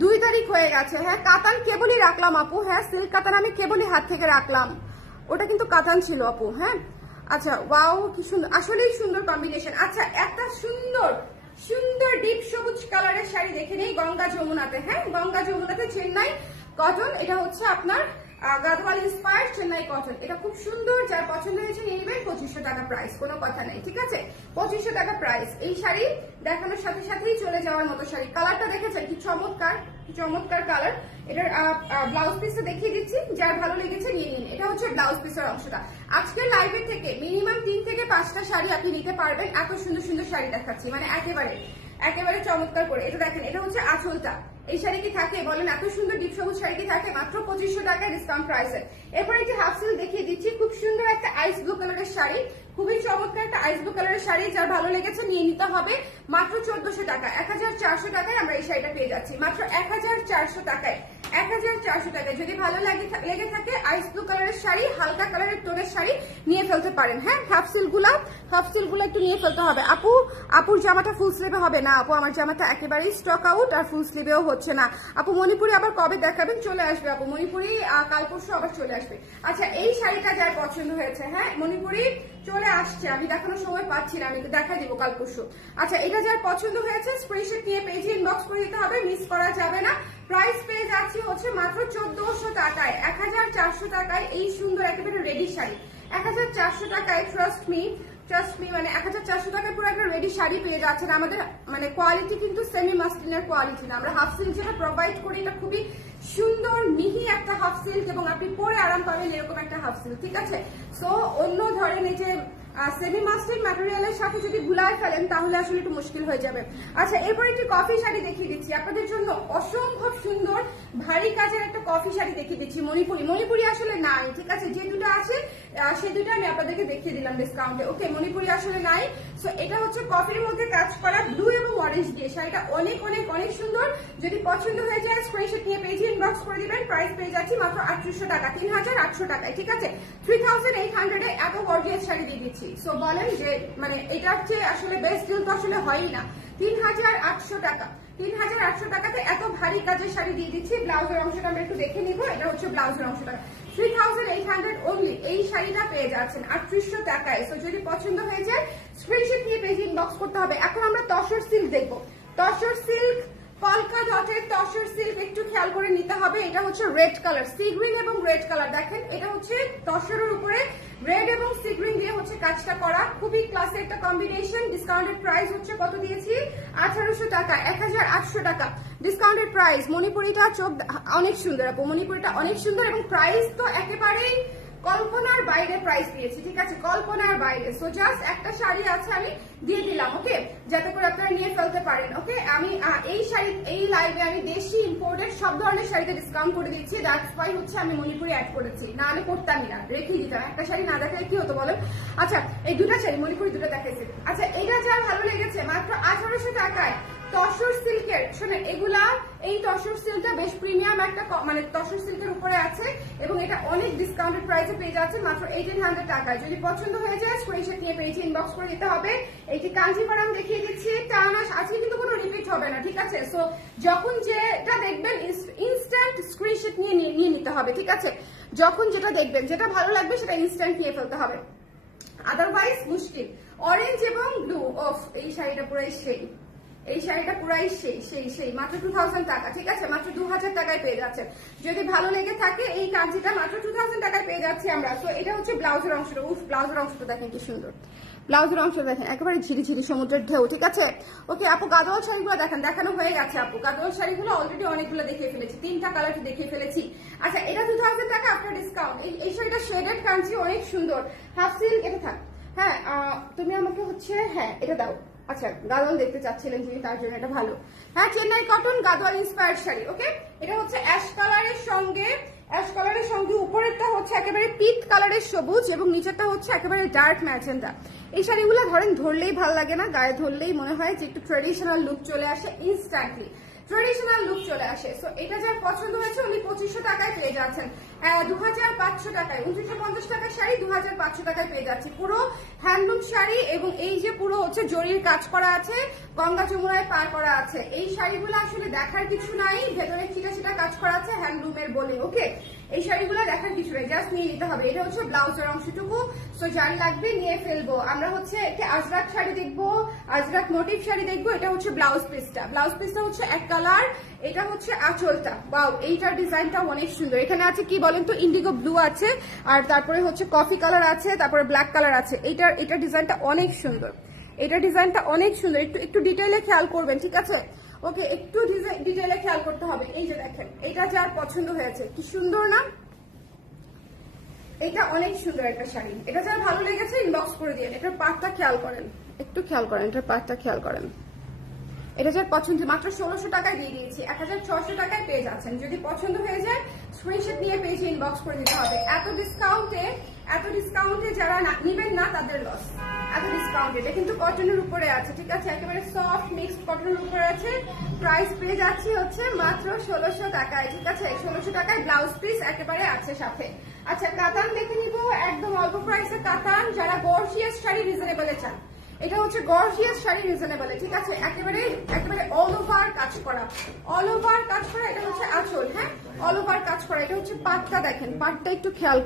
2 তারিখ হয়ে গেছে। হ্যাঁ কাতান কেবলই রাখলাম আপু, হ্যাঁ সিল্ক কাতান আমি কেবলই হাত থেকে রাখলাম, ওটা কিন্তু কাতান ছিল আপু। হ্যাঁ আচ্ছা ওয়াও কি সুন্দর, আসলেই সুন্দর কম্বিনেশন। আচ্ছা একটা সুন্দর সুন্দর ডিপ সবুজ কালারের শাড়ি দেখে নেই গঙ্গা যমুনাতে। হ্যাঁ গঙ্গা যমুনাতে চেন্নাই কটন, এটা হচ্ছে আপনার গাদওয়াল ইন্সপায়ার্ড চেন্নাই কটন। এটা খুব সুন্দর, যার পছন্দ হয়েছে নিয়ে নেবেন। 2500 টাকা প্রাইস, কোনো কথা নাই, ঠিক আছে, 2500 টাকা প্রাইস। এই শাড়ি দেখানোর সাথে সাথেই চলে যাওয়ার মতো শাড়ি। কালারটা দেখেছেন কি চমৎকার, চমৎকার কালার। এটার ব্লাউজ পিসটা দেখিয়ে দিচ্ছি, যার ভালো লেগেছে নিয়ে নিন। এটা হচ্ছে ব্লাউজ পিসের অংশটা। আজকের লাইভের থেকে মিনিমাম 3 থেকে 5টা শাড়ি আপনি নিতে পারবেন, এত সুন্দর সুন্দর শাড়ি দেখাচ্ছি, মানে একেবারে একেবারে চমৎকার করে। এটা দেখেন, এটা হচ্ছে আঁচলটা। এই শাড়ি কি থাকে বলেন, এত সুন্দর ডিপ সবুজ শাড়ি কি থাকে মাত্র 2500 টাকায় ডিসকাউন্ট প্রাইসে। এরপর একটি হাফ সিল দেখিয়ে দিচ্ছি, খুব সুন্দর একটা আইস ব্লু কালারের শাড়ি, খুবই চমৎকার একটা আইস ব্লু কালারের শাড়ি। যার ভালো লেগেছে নিয়ে নিতে হবে মাত্র 1400 টাকা, 1400 টাকায় আমরা এই শাড়িটা পেয়ে যাচ্ছি মাত্র 1400 টাকায়, 1400 টাকায়। যদি ভালো লেগে থাকে আইস ব্লু কালারের শাড়ি, হালকা কালারের টোনের শাড়ি নিয়ে ফেলতে পারেন। হ্যাঁ হাফ সিল গুলা একটু নিয়ে ফেলতে হবে। আপুর জামাটা ফুল স্লিভে হবে না আপু, আমার জামাটা একেবারেই স্টক আউট, আর ফুল স্লিভেও হচ্ছে না আপু। মণিপুরি আবার কবে দেখাবেন, চলে আসবে আপু, মণিপুরি কাল পরশু আবার চলে আসবে। আচ্ছা এই শাড়িটা যার পছন্দ হয়েছে, হ্যাঁ মণিপুরি চলে আসছে, আমি দেখানোর সময় পাচ্ছি না, আমি দেখা দিব কাল পরশু। আচ্ছা এটা যার পছন্দ হয়েছে স্ক্রিনশট নিয়ে পেজে ইনবক্স করে দিতে হবে, মিস করা যাবে না। প্রাইস পেয়ে যাচ্ছি হচ্ছে মাত্র 1400 টাকায়, 1400 টাকায় এই সুন্দর একেবারে রেডি শাড়ি 1400 টাকায়। ট্রাস্ট মি ট্রাস্ট মি, মানে 1400 টাকায় পুরো একটা রেডি শাড়ি পেয়ে যাচ্ছেন। আমাদের মানে কোয়ালিটি কিন্তু সেমি মাসলিনের কোয়ালিটি না, আমরা হাফ সিল্ক যেটা প্রোভাইড করি এটা খুবই সুন্দর মিহি একটা হাফ সিল্ক, এবং আপনি পরে আরাম পাবেন এরকম একটা হাফ সিল্ক, ঠিক আছে। সো অন্য ধরেন এই যে সেমি মাসলিন ম্যাটেরিয়ালের সাথে যদি গুলায় ফেলেন তাহলে আসলে একটু মুশকিল হয়ে যাবে। আচ্ছা, এরপর একটি কফি শাড়ি দেখিয়ে দিচ্ছি আপনাদের জন্য, অসম্ভব সুন্দর ভারী কাজের একটা কফি শাড়ি দেখিয়ে দিচ্ছি। মণিপুরি আসলে নাই, ঠিক আছে, যে দুটো আছে সে দুটো আমি আপনাদেরকে দেখিয়ে দিলাম ডিসকাউন্টে। ওকে, মণিপুরি আসলে নাই। সো এটা হচ্ছে কফির মধ্যে কাজ করা ব্লু এবং অরেঞ্জ দিয়ে, শাড়িটা অনেক অনেক অনেক সুন্দর। যদি পছন্দ হয়ে যায় স্ক্রিনশট নিয়ে পেজে ইনবক্স করে দিবেন। প্রাইস পেয়ে যাচ্ছি মাত্র 3800 টাকা, 3800 টাকায়, ঠিক আছে। 3800 এ এত গর্জিয়াস শাড়ি দিয়ে দিচ্ছি। সো বলেন যে মানে এটার চেয়ে আসলে বেস্ট ডিল তো আসলে হয়ই না। 3800 টাকা, 3800 টাকাতে এত ভারী কাজের শাড়ি দিয়ে দিচ্ছি। ব্লাউজের অংশটা আমরা একটু দেখে নিব, এটা হচ্ছে ব্লাউজের অংশটা। 3800 অনলি এই শাড়িটা পেয়ে যাচ্ছেন 3800 টাকায়। সো যদি পছন্দ হয়ে যায় স্ক্রিনশট নিয়ে পেজে ইনবক্স করতে হবে। এখন আমরা তসর সিল্ক দেখবো। তসর সিল্ক, কলকা ডটের তসর সিল্ক একটু খেয়াল করে নিতে হবে। এটা হচ্ছে রেড কালার, সি গ্রিন এবং রেড কালার। দেখেন এটা হচ্ছে তসরের উপরে রেড এবং সি গ্রিন দিয়ে হচ্ছে কাজটা করা, খুবই ক্লাসে একটা কম্বিনেশন। ডিসকাউন্টেড প্রাইস হচ্ছে কত দিয়েছি? 1800 টাকা, 1800 টাকা ডিসকাউন্টেড প্রাইস। মণিপুরিটা চোখ অনেক সুন্দর আপু, মণিপুরিটা অনেক সুন্দর, এবং প্রাইস তো একেবারেই কল্পনার বাইরে প্রাইস দিয়েছি, ঠিক আছে, কল্পনার বাইরে। সো জাস্ট একটা শাড়ি আছে আমি দিয়ে দিলাম, ওকে, যাতে করে আপনারা নিয়ে ফেলতে পারেন। ওকে, আমি এই শাড়ি এই লাইভে আমি দেশি ইম্পোর্টেড সব ধরনের শাড়িতে ডিসকাউন্ট করে দিচ্ছি। দ্যাটস ওয়াই হচ্ছে আমি মণিপুরি অ্যাড করেছি, না হলে করতামই না, রেখে দিতাম। একটা শাড়ি না দেখালে কি হতো বলেন? আচ্ছা, এই দুটা শাড়ি মণিপুরি দুটো দেখাইছে। আচ্ছা, এটা যা ভালো লেগেছে মাত্র 1800 টাকায় তসর সিল্কের। শোনেন, এগুলা এই তসর সিল্কটা বেশ প্রিমিয়াম একটা মানে তসর সিল্কের উপরে আছে, এবং এটা অনেক ডিসকাউন্টেড প্রাইসে পেয়ে যাচ্ছে মাত্র 1800 টাকায়। যদি পছন্দ হয়ে যায় স্ক্রিনশট নিয়ে পেজে ইনবক্স করে দিতে হবে। এইটি কাঞ্জিভারাম দেখিয়ে দিচ্ছি, টানাস আজকে কিন্তু কোনো রিপিট হবে না, ঠিক আছে। সো যখন যেটা দেখবেন ইনস্ট্যান্ট স্ক্রিনশট নিয়ে নিতে হবে, ঠিক আছে। যখন যেটা দেখবেন যেটা ভালো লাগবে সেটা ইনস্ট্যান্ট নিয়ে ফেলতে হবে, আদারওয়াইজ মুশকিল। অরেঞ্জ এবং ব্লু, অফ এই শাড়িটা পুরাই সেই, এই শাড়িটা পুরাই সেই মাত্র 2000 টাকা, ঠিক আছে, মাত্র 2000 টাকায় পেয়ে যাচ্ছে। যদি ভালো লেগে থাকে এই কাঞ্জিটা মাত্র 2000 টাকায় পেয়ে যাচ্ছি আমরা। তো এটা হচ্ছে ব্লাউজের অংশটা। উফ, ব্লাউজের অংশটা দেখেন কি সুন্দর, ব্লাউজের অংশ দেখেন একেবারে ঝিরিঝিরি সমুদ্রের ঢেউ, ঠিক আছে। ওকে আপু, গাদোয়াল শাড়িগুলো দেখেন, দেখানো হয়ে গেছে আপু। গাদোয়াল শাড়িগুলো অলরেডি অনেকগুলো দেখিয়ে ফেলেছি, 3টা কালার দেখিয়ে ফেলেছি। আচ্ছা, এটা 2000 টাকা আপনার ডিসকাউন্ট। এই শাড়িটা শেডেড কাঞ্জি, অনেক সুন্দর, হাফ সিল্ক। এটা থাক, হ্যাঁ তুমি আমাকে হচ্ছে হ্যাঁ এটা দাও। আচ্ছা, গাদোয়াল দেখতে চাচ্ছিলেন যিনি, তার জন্য এটা ভালো। হ্যাঁ, চেন্নাই কটন গাদোয়াল ইন্সপায়ার্ড শাড়ি। ওকে, এটা হচ্ছে অ্যাশ কালারের সঙ্গে উপরেরটা হচ্ছে একেবারে পিট কালারের সবুজ, এবং নিচেরটা হচ্ছে একেবারে ডার্ক ম্যাজেন্টা। এই শাড়িগুলো ধরলেই ভালো লাগে না, গায়ে ধরলেই মনে হয় যে একটু ট্রেডিশনাল লুক চলে আসে, ইনস্ট্যান্টলি ট্রেডিশনাল লুক চলে আসে। সো এটা যার পছন্দ হয়েছে উনি 2500 টাকায় পেয়ে যাচ্ছেন, 2500 টাকায়। 2950 টাকার শাড়ি 2500 টাকায় পেয়ে যাচ্ছি। পুরো হ্যান্ডলুম শাড়ি, এবং এই যে পুরো হচ্ছে জরির কাজ করা আছে, গঙ্গা যমুনায় পার করা আছে। এই শাড়িগুলো আসলে দেখার কিছু নাই, ভেতরে চিটা কাজ করা আছে হ্যান্ডলুমের বলে। ওকে, এই শাড়িগুলো দেখার কিছু নাই, জাস্ট নিয়ে নিতে হবে। এটা হচ্ছে ব্লাউজের অংশটুকু। সো যার লাগবে নিয়ে ফেলবো। আমরা হচ্ছে একটা আজরাক শাড়ি দেখবো, আজরাক মোটিভ শাড়ি দেখবো। এটা হচ্ছে ব্লাউজ পিসটা হচ্ছে এক কালার, এটা হচ্ছে আঁচলটা। ওয়াও, এইটার ডিজাইনটা অনেক সুন্দর। এখানে আছে কি বলেন তো, ইন্ডিগো ব্লু আছে, আর তারপরে হচ্ছে কফি কালার আছে, তারপরে ব্ল্যাক কালার আছে। এটা ডিজাইনটা অনেক সুন্দর, এটা ডিজাইনটা অনেক সুন্দর। একটু ডিটেইলে খেয়াল করবেন, ঠিক আছে। ওকে, একটু ডিটেইলে খেয়াল করতে হবে। এই যে দেখেন, এটা যার পছন্দ হয়েছে, কি সুন্দর না, এটা অনেক সুন্দর একটা শাড়ি। এটা যার ভালো লেগেছে ইনবক্স করে দিন। এটার পাটটা খেয়াল করেন, একটু খেয়াল করেন, এটার পাটটা খেয়াল করেন। এটা যার পছন্দ, মাত্র 1600 টাকায় দিয়ে দিয়েছি, 1600 টাকায় পেয়ে যাচ্ছেন। যদি পছন্দ হয়ে যায় স্ক্রিনশট নিয়ে পেজে ইনবক্স করে দিতে হবে। এত ডিসকাউন্টে যারা নিবেন না তাদের লস। এত ডিসকাউন্টে, এটা কিন্তু কটনের উপরে আছে, ঠিক আছে, একেবারে সফট মিক্সড কটনের উপরে আছে। প্রাইস পেয়ে যাচ্ছি হচ্ছে মাত্র 1600 টাকায়, ঠিক আছে, 1600 টাকায় ব্লাউজ পিস একেবারে আছে সাথে। আচ্ছা, কাতান দেখে নিবো, একদম অল্প প্রাইসে কাতান। যারা গর্জিয়াস শাড়ি রিজনেবলে চান, এটা হচ্ছে গর্জিয়াস শাড়ি রিজনেবল, ঠিক আছে, একেবারে অল ওভার কাজ করা, এটা হচ্ছে আঁচল, হ্যাঁ, অল ওভার কাজ করা। এটা হচ্ছে পাটটা, দেখেন পাটটা একটু খেয়াল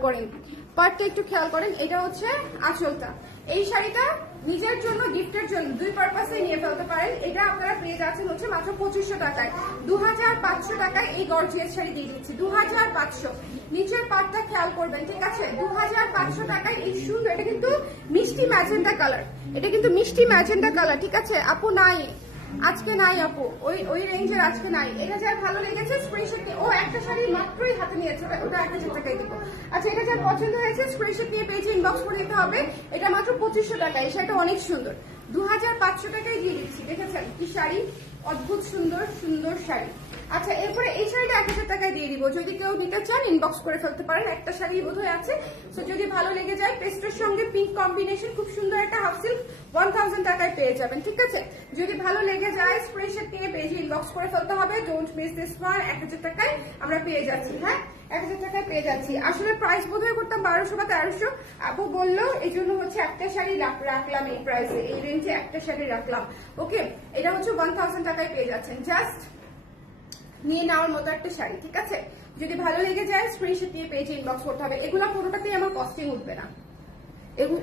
করেন, এটা হচ্ছে আঁচলটা। এই শাড়িটা নিজের জন্য গিফটের জন্য দুই পারপাসে নিয়ে ফেলতে পারেন। এটা আপনারা পেয়ে যাচ্ছেন হচ্ছে মাত্র 2500 টাকায়। 2500 টাকায় এই গর্জিয়াস শাড়ি দিয়ে দিচ্ছি, 2500। নিচের পাটটা খেয়াল করবেন, ঠিক আছে? 2500 টাকায় এই সুন্দর, এটা কিন্তু মিষ্টি ম্যাজেন্ডা কালার, এটা কিন্তু মিষ্টি ম্যাজেন্ডা কালার, ঠিক আছে আপু? নাই আজকে নাই আপু, ওই রেঞ্জের আজকে নাই। এটা যার ভালো লেগেছে স্ক্রিনশট নিয়ে, ও একটা শাড়ি মাত্রই হাতে নিয়েছে, ওটা 1000 টাকায় দিব। আচ্ছা, এটা যার পছন্দ হয়েছে স্ক্রিনশট নিয়ে পেজে ইনবক্স করে দিতে হবে। এটা মাত্র 2500 টাকা, এই শাড়িটা অনেক সুন্দর, 2500 টাকায় দিয়ে দিচ্ছি। দেখেছেন কি শাড়ি, অদ্ভুত সুন্দর সুন্দর শাড়ি। আচ্ছা, এরপরে এই শাড়িটা 1000 টাকায় দিয়ে দিব। যদি কেউ নিতে চান ইনবক্স করে ফেলতে পারেন, একটা শাড়ি বোধহয় আছে। সো যদি ভালো লেগে যায়, পেস্টের সঙ্গে পিঙ্ক কম্বিনেশন, খুব সুন্দর একটা হাফ সিল্ক, 1000 টাকায় পেয়ে যাবেন, ঠিক আছে? যদি ভালো লেগে যায় স্ক্রিনশট নিয়ে পেজে ইনবক্স করে ফেলতে হবে। Don't miss this one. 1000 টাকায় আমরা পেয়ে যাচ্ছি, হ্যাঁ 1000 টাকায় পেয়ে যাচ্ছি। আসলে প্রাইস বোধহয় করতাম 1200 বা 1300, আপু বললো এই জন্য হচ্ছে একটা শাড়ি রাখলাম এই প্রাইসে, এই রেঞ্জে একটা শাড়ি রাখলাম। ওকে, এটা হচ্ছে 1000 টাকায় পেয়ে যাচ্ছেন। জাস্ট নিয়ে নেওয়ার মতো একটা শাড়ি, ঠিক আছে? যদি ভালো লেগে যায় স্ক্রিনশট নিয়ে পেজে ইনবক্স করতে হবে। এগুলা কোনোটাতেই আমার কস্টিং উঠবে না,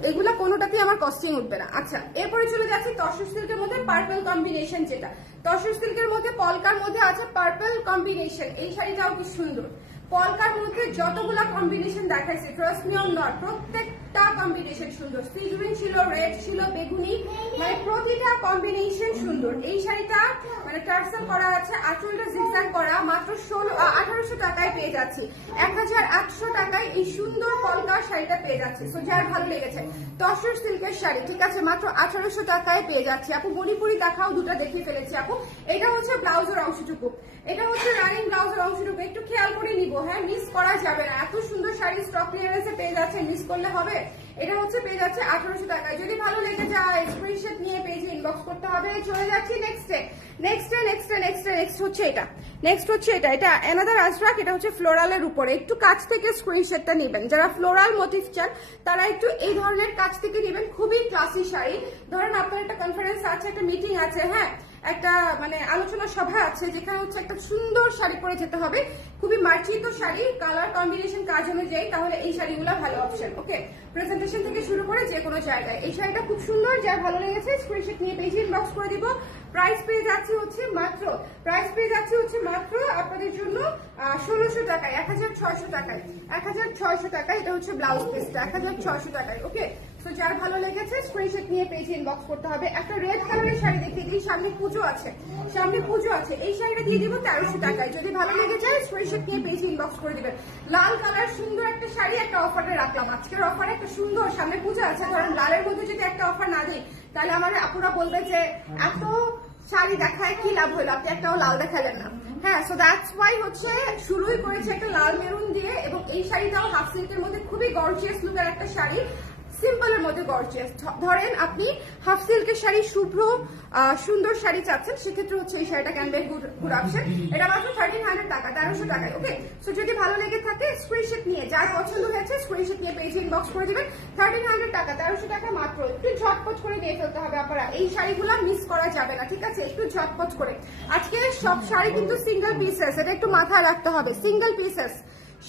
এগুলা কোনোটাতেই আমার কস্টিং উঠবে না। আচ্ছা, এরপরে চলে যাচ্ছি তসর সিল্কের মধ্যে পার্পল কম্বিনেশন, যেটা তসর সিল্কের মধ্যে পলকার মধ্যে আছে পার্পল কম্বিনেশন। এই শাড়িটাও কি সুন্দর, পলকার মধ্যে যতগুলা কম্বিনেশন দেখাইছে, ট্রাস্ট মি অর নট, প্রত্যেকটা কম্বিনেশন সুন্দর। সি গ্রিন ছিল, রেড ছিল, বেগুনি, মানে প্রতিটা কম্বিনেশন সুন্দর। এই শাড়িটা মানে টার্সেল করা আছে, আঁচলটা জিগজ্যাগ করা, মাত্র 1800 টাকায় পেয়ে যাচ্ছি। 1800 টাকায় এই সুন্দর পলকার শাড়িটা পেয়ে যাচ্ছি। সো যার ভালো লেগেছে তসর সিল্কের শাড়ি, ঠিক আছে, মাত্র 1800 টাকায় পেয়ে যাচ্ছি। আপু মণিপুরি দেখাও, দুটা দেখিয়ে ফেলেছি আপু। এটা হচ্ছে ব্লাউজের অংশটুকু, এটা হচ্ছে রানিং ব্লাউজের অংশটুকু, একটু খেয়াল করে নিব, হ্যাঁ মিস করা যাবে না। এত সুন্দর শাড়ি স্টক ক্লিয়ারেন্সে পেয়ে যাচ্ছে, মিস করলে হবে। এটা হচ্ছে পেয়ে যাচ্ছে 1800 টাকায়। যদি ভালো লেগে যায় স্ক্রিনশট নিয়ে পেজে ইনবক্স করতে হবে। চলে যাচ্ছি নেক্সট হচ্ছে এটা, এটা অ্যানাদার আজরাক, এটা হচ্ছে ফ্লোরালের উপরে। একটু কাছ থেকে স্ক্রিনশটটা নেবেন, যারা ফ্লোরাল মোটিভ চান তারা একটু এই ধরনের কাছ থেকে নেবেন। খুবই ক্লাসি শাড়ি। ধরেন আপনার একটা কনফারেন্স আছে, একটা মিটিং আছে, হ্যাঁ একটা মানে আলোচনা সভা আছে, যেখানে হচ্ছে একটা সুন্দর শাড়ি পরে যেতে হবে, খুবই মার্জিত শাড়ি, কালার কম্বিনেশন কাজ অনুযায়ী, তাহলে এই শাড়িগুলো ভালো অপশন। ওকে, প্রেজেন্টেশন থেকে শুরু করে যে কোনো জায়গায় এই শাড়িটা খুব সুন্দর। যার ভালো লেগেছে স্ক্রিনশট নিয়ে পেজে ইনবক্স করে দিব। প্রাইস পেয়ে যাচ্ছে হচ্ছে মাত্র আপনাদের জন্য 1600 টাকায়, 1600 টাকায়, 1600 টাকায়। এটা হচ্ছে ব্লাউজ পিসটা 1600 টাকায়। ওকে, তো যার ভালো লেগেছে স্ক্রিনশট নিয়ে পেজে ইনবক্স করতে হবে। একটা রেড কালারের শাড়ি দেখিয়ে দিই, সামনে পুজো আছে, এই শাড়িটা দিয়ে দিব 1300 টাকায়। যদি ভালো লেগে যায় স্ক্রিনশট নিয়ে পেজে ইনবক্স করে দিবেন। লাল কালার সুন্দর একটা শাড়ি একটা অফারে রাখলাম, আজকের অফারে একটা সুন্দর, সামনে পুজো আছে, ধরেন লালের মধ্যে যদি একটা অফার না দিই তাহলে আমার আপুরা বলবে যে এত শাড়ি দেখায় কি লাভ হইলো, আপনি একটাও লাল দেখালেন না। হ্যাঁ, সো দ্যাটস ওয়াই হচ্ছে শুরুই করেছে একটা লাল মেরুন দিয়ে, এবং এই শাড়িটাও হাফ সিল্কের মধ্যে খুবই গর্জিয়াস লুকের একটা শাড়ি, সিম্পলের মধ্যে গর্জিয়াস। ধরেন আপনি হাফ সিল্কের শাড়ি, শুভ্র সুন্দর শাড়ি চাচ্ছেন, সেক্ষেত্রে হচ্ছে এই শাড়িটা ক্যান বি গুড অপশন। এটা মাত্র 1300 টাকা, 1300 টাকায়। ওকে, সো যদি ভালো লেগে থাকে স্ক্রিনশট নিয়ে, যার পছন্দ হয়েছে স্ক্রিনশট নিয়ে পেজে ইনবক্স করে দিবেন। 1300 টাকা, 1300 টাকা মাত্র। একটু ঝটপট করে দিয়ে ফেলতে হবে আপনারা, এই শাড়িগুলো মিস করা যাবে না, ঠিক আছে? একটু ঝটপট করে। আজকে সব শাড়ি কিন্তু সিঙ্গেল পিসেস, এটা একটু মাথায় রাখতে হবে, সিঙ্গেল পিসেস,